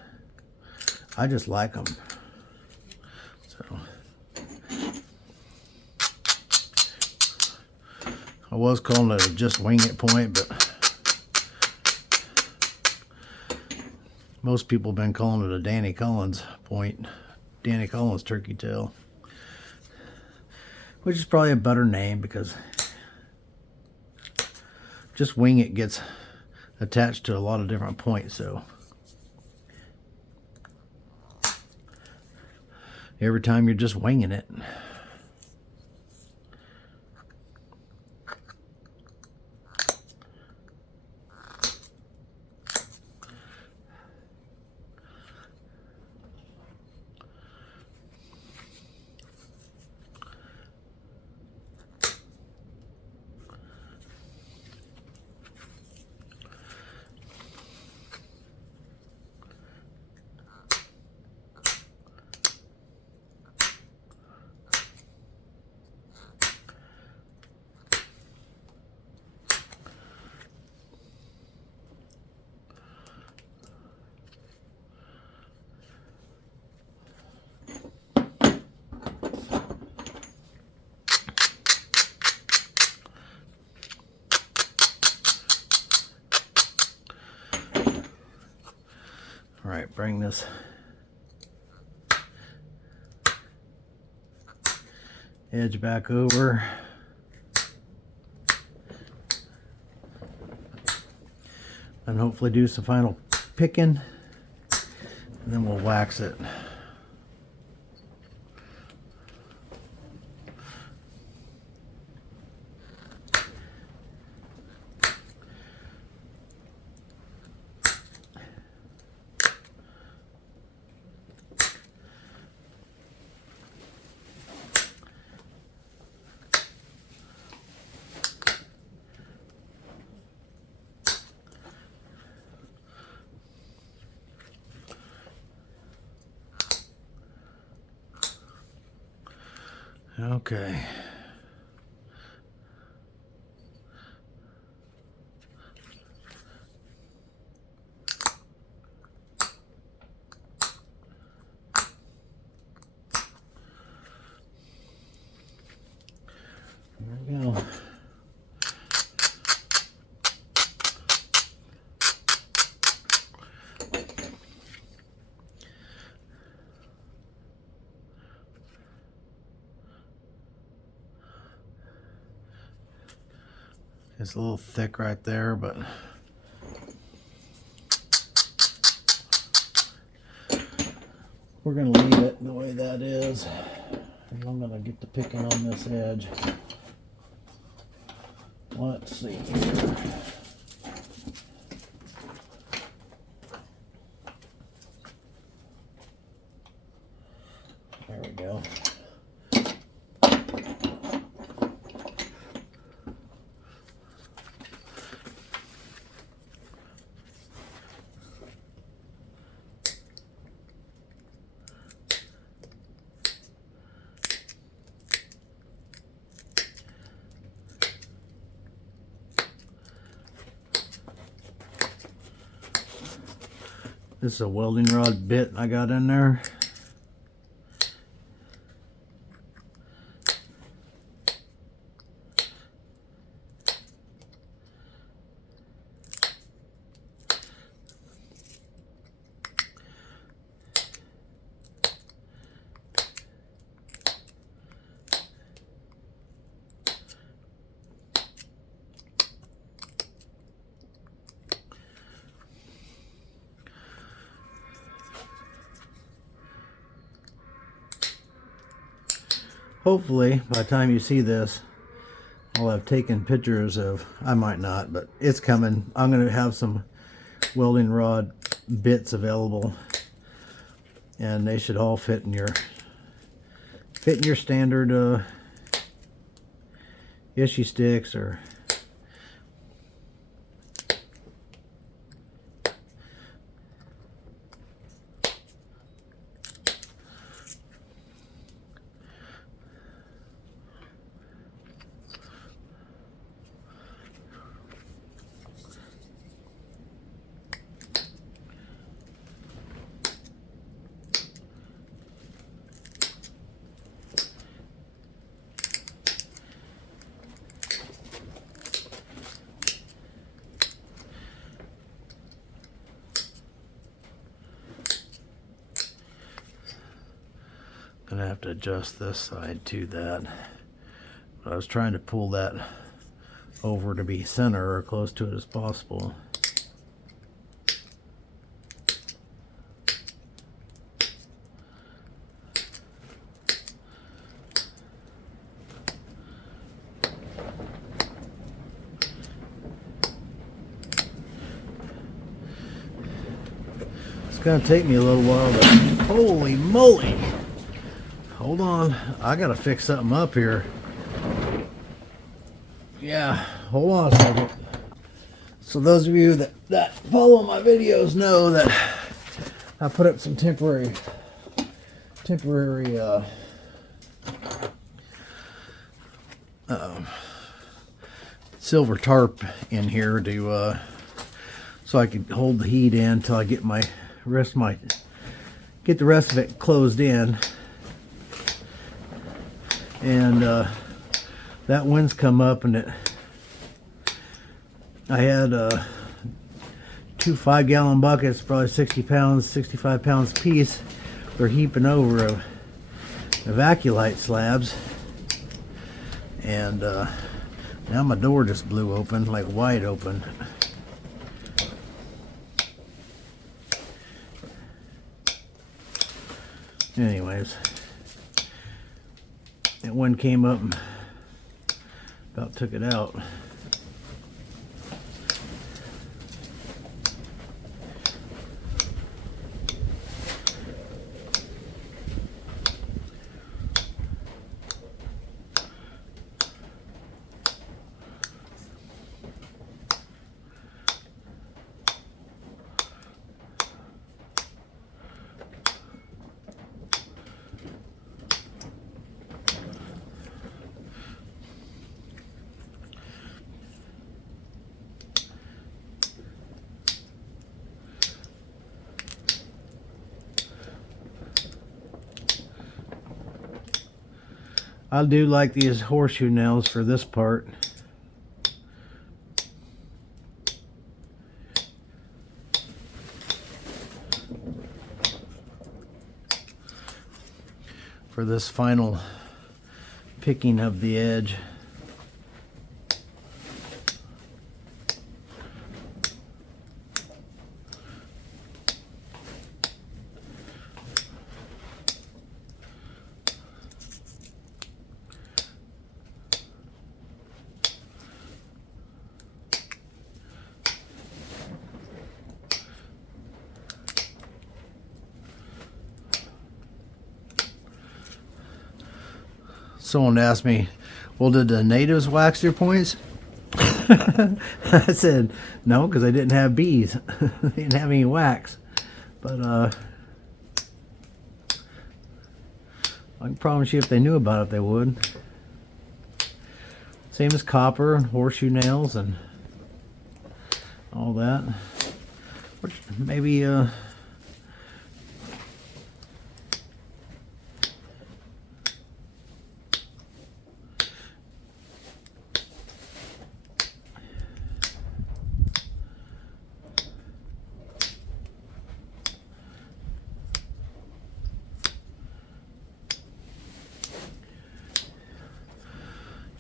I just like them. So I was calling it a just wing it point, but most people have been calling it a Danny Collins point, Danny Collins turkey tail, which is probably a better name because just wing it gets attached to a lot of different points. So every time you're just winging it. All right, bring this edge back over. And hopefully do some final picking, and then we'll wax it. Okay. There we go. It's a little thick right there, but we're going to leave it the way that is. And I'm going to get to picking on this edge. Let's see here. There we go. This is a welding rod bit I got in there. Hopefully, by the time you see this, I'll have taken pictures of, I might not, but it's coming. I'm going to have some welding rod bits available, and they should all fit in your standard issue sticks or gonna have to adjust this side to that. But I was trying to pull that over to be center or close to it as possible. It's gonna take me a little while, but holy moly! Hold on, I gotta fix something up here. Yeah, hold on a second. So those of you that follow my videos know that I put up some temporary silver tarp in here to so I can hold the heat in until I get the rest of it closed in. And that wind's come up, and I had 2 5-gallon buckets, probably 60 pounds, 65 pounds a piece. They're heaping over of evacuate slabs, and now my door just blew open, like wide open. Anyways, that one came up and about took it out. I do like these horseshoe nails for this part. For this final picking of the edge. Someone asked me, well, did the natives wax their points? I said, no, because they didn't have bees. They didn't have any wax. But I can promise you if they knew about it, they would. Same as copper and horseshoe nails and all that. Which maybe you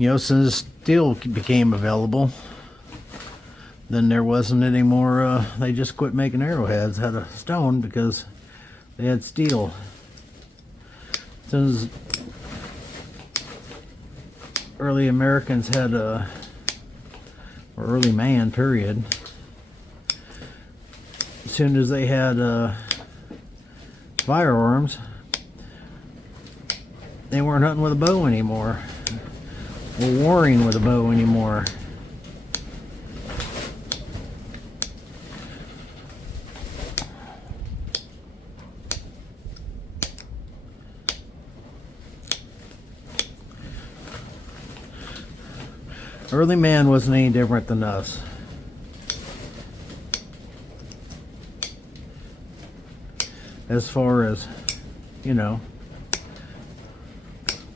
know, since steel became available, then there wasn't any more, they just quit making arrowheads out of stone because they had steel. Since early Americans had, or early man, period, as soon as they had firearms, they weren't hunting with a bow anymore. Or warring with a bow anymore. Early man wasn't any different than us. As far as, you know,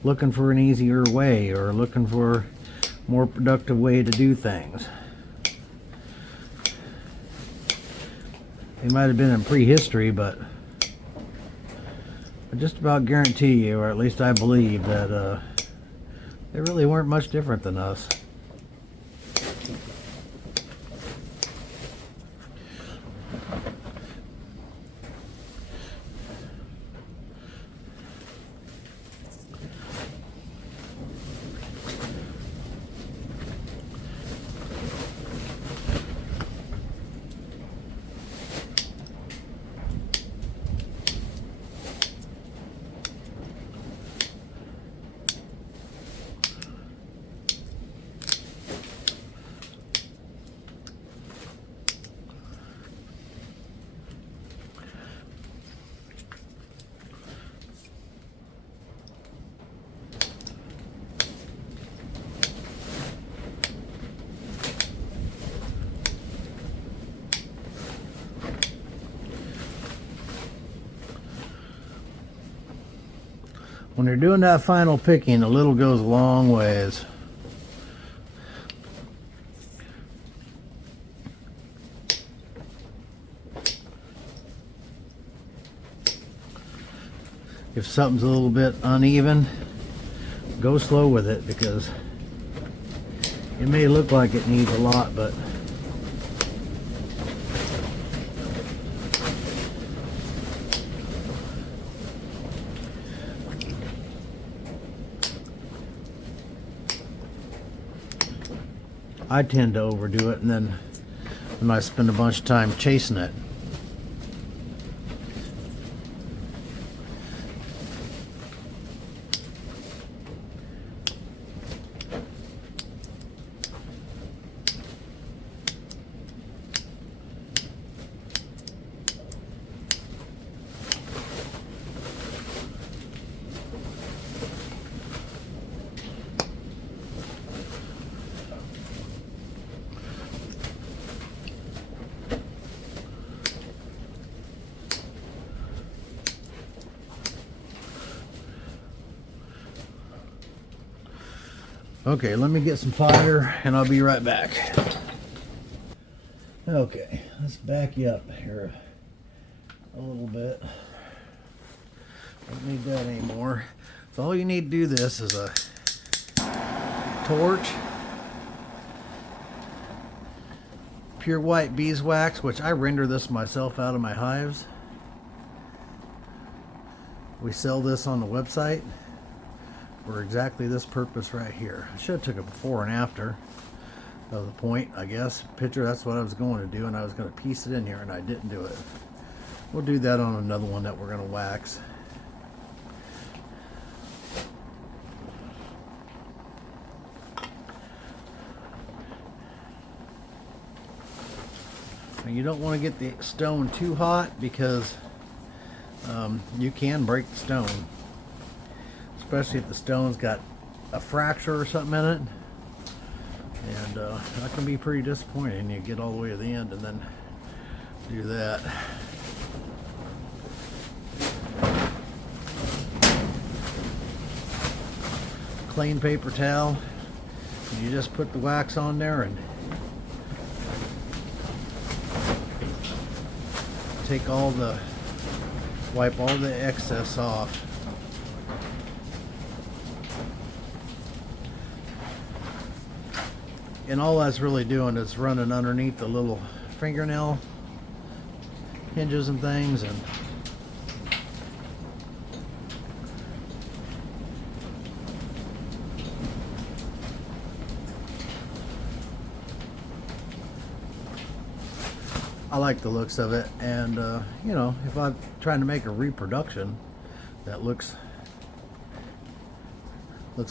looking for an easier way or looking for a more productive way to do things. They might have been in prehistory, but I just about guarantee you, or at least I believe, that they really weren't much different than us. When you're doing that final picking, a little goes a long ways. If something's a little bit uneven, go slow with it, because it may look like it needs a lot, but I tend to overdo it, and then I spend a bunch of time chasing it. Okay, let me get some fire and I'll be right back. Okay, let's back you up here a little bit. Don't need that anymore. So all you need to do this is a torch, pure white beeswax, which I render this myself out of my hives. We sell this on the website for exactly this purpose right here. I should have took a before and after of the point, I guess. Picture, that's what I was going to do, and I was going to piece it in here, and I didn't do it. We'll do that on another one that we're going to wax. And you don't want to get the stone too hot because you can break the stone, especially if the stone's got a fracture or something in it. And that can be pretty disappointing. You get all the way to the end and then do that. Clean paper towel. And you just put the wax on there and take all the, wipe all the excess off. And all that's really doing is running underneath the little fingernail hinges and things, and I like the looks of it. And you know, if I'm trying to make a reproduction that looks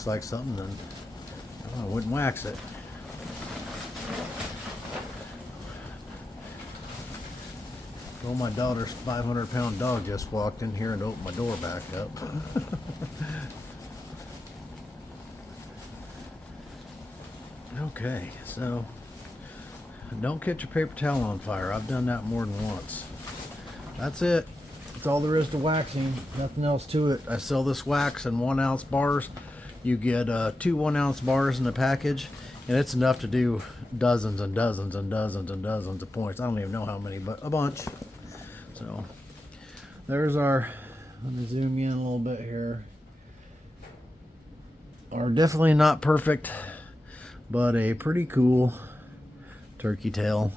like something, then I wouldn't wax it. Well, my daughter's 500-pound dog just walked in here and opened my door back up. Okay, so don't catch your paper towel on fire. I've done that more than once. That's it. That's all there is to waxing. Nothing else to it. I sell this wax in 1 ounce bars. You get 2 1-ounce bars in the package, and it's enough to do dozens and dozens and dozens and dozens of points. I don't even know how many, but a bunch. So there's our, let me zoom in a little bit here. Our definitely not perfect, but a pretty cool turkey tail.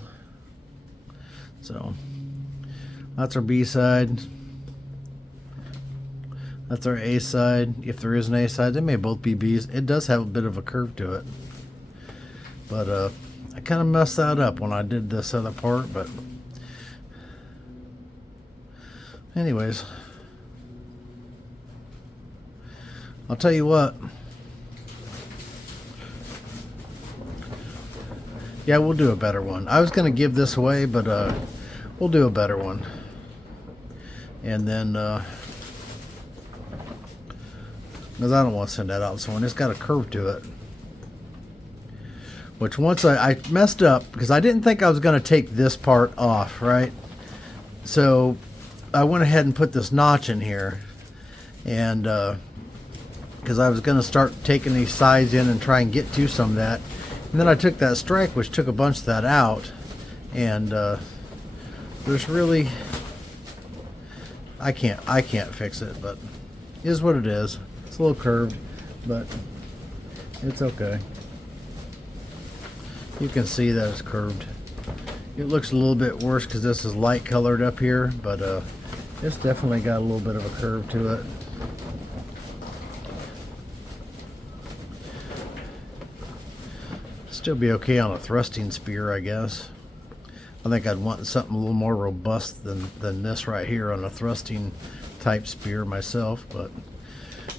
So that's our B side. That's our A side. If there is an A side, they may both be B's. It does have a bit of a curve to it, but I kind of messed that up when I did this other part. But anyways, I'll tell you what. Yeah, we'll do a better one. I was going to give this away, but we'll do a better one. And then, because I don't want to send that out. So when it's got a curve to it, which once I messed up because I didn't think I was going to take this part off, right? So I went ahead and put this notch in here, and because I was going to start taking these sides in and try and get to some of that. And then I took that strike, which took a bunch of that out, and there's really, I can't fix it, but it is what it is. It's a little curved, but it's okay. You can see that it's curved. It looks a little bit worse because this is light colored up here, but it's definitely got a little bit of a curve to it. Still be okay on a thrusting spear, I guess. I think I'd want something a little more robust than this right here on a thrusting type spear myself. But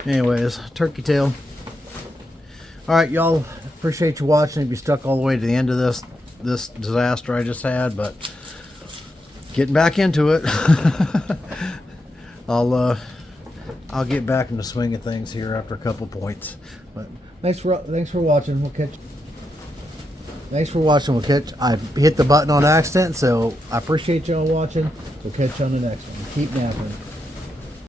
anyways, turkey tail. All right, y'all, appreciate you watching. If you stuck all the way to the end of this disaster I just had, but getting back into it. I'll get back in the swing of things here after a couple points. But thanks for watching. We'll catch. Thanks for watching. We'll catch. I hit the button on accident, so I appreciate y'all watching. We'll catch you on the next one. Keep napping.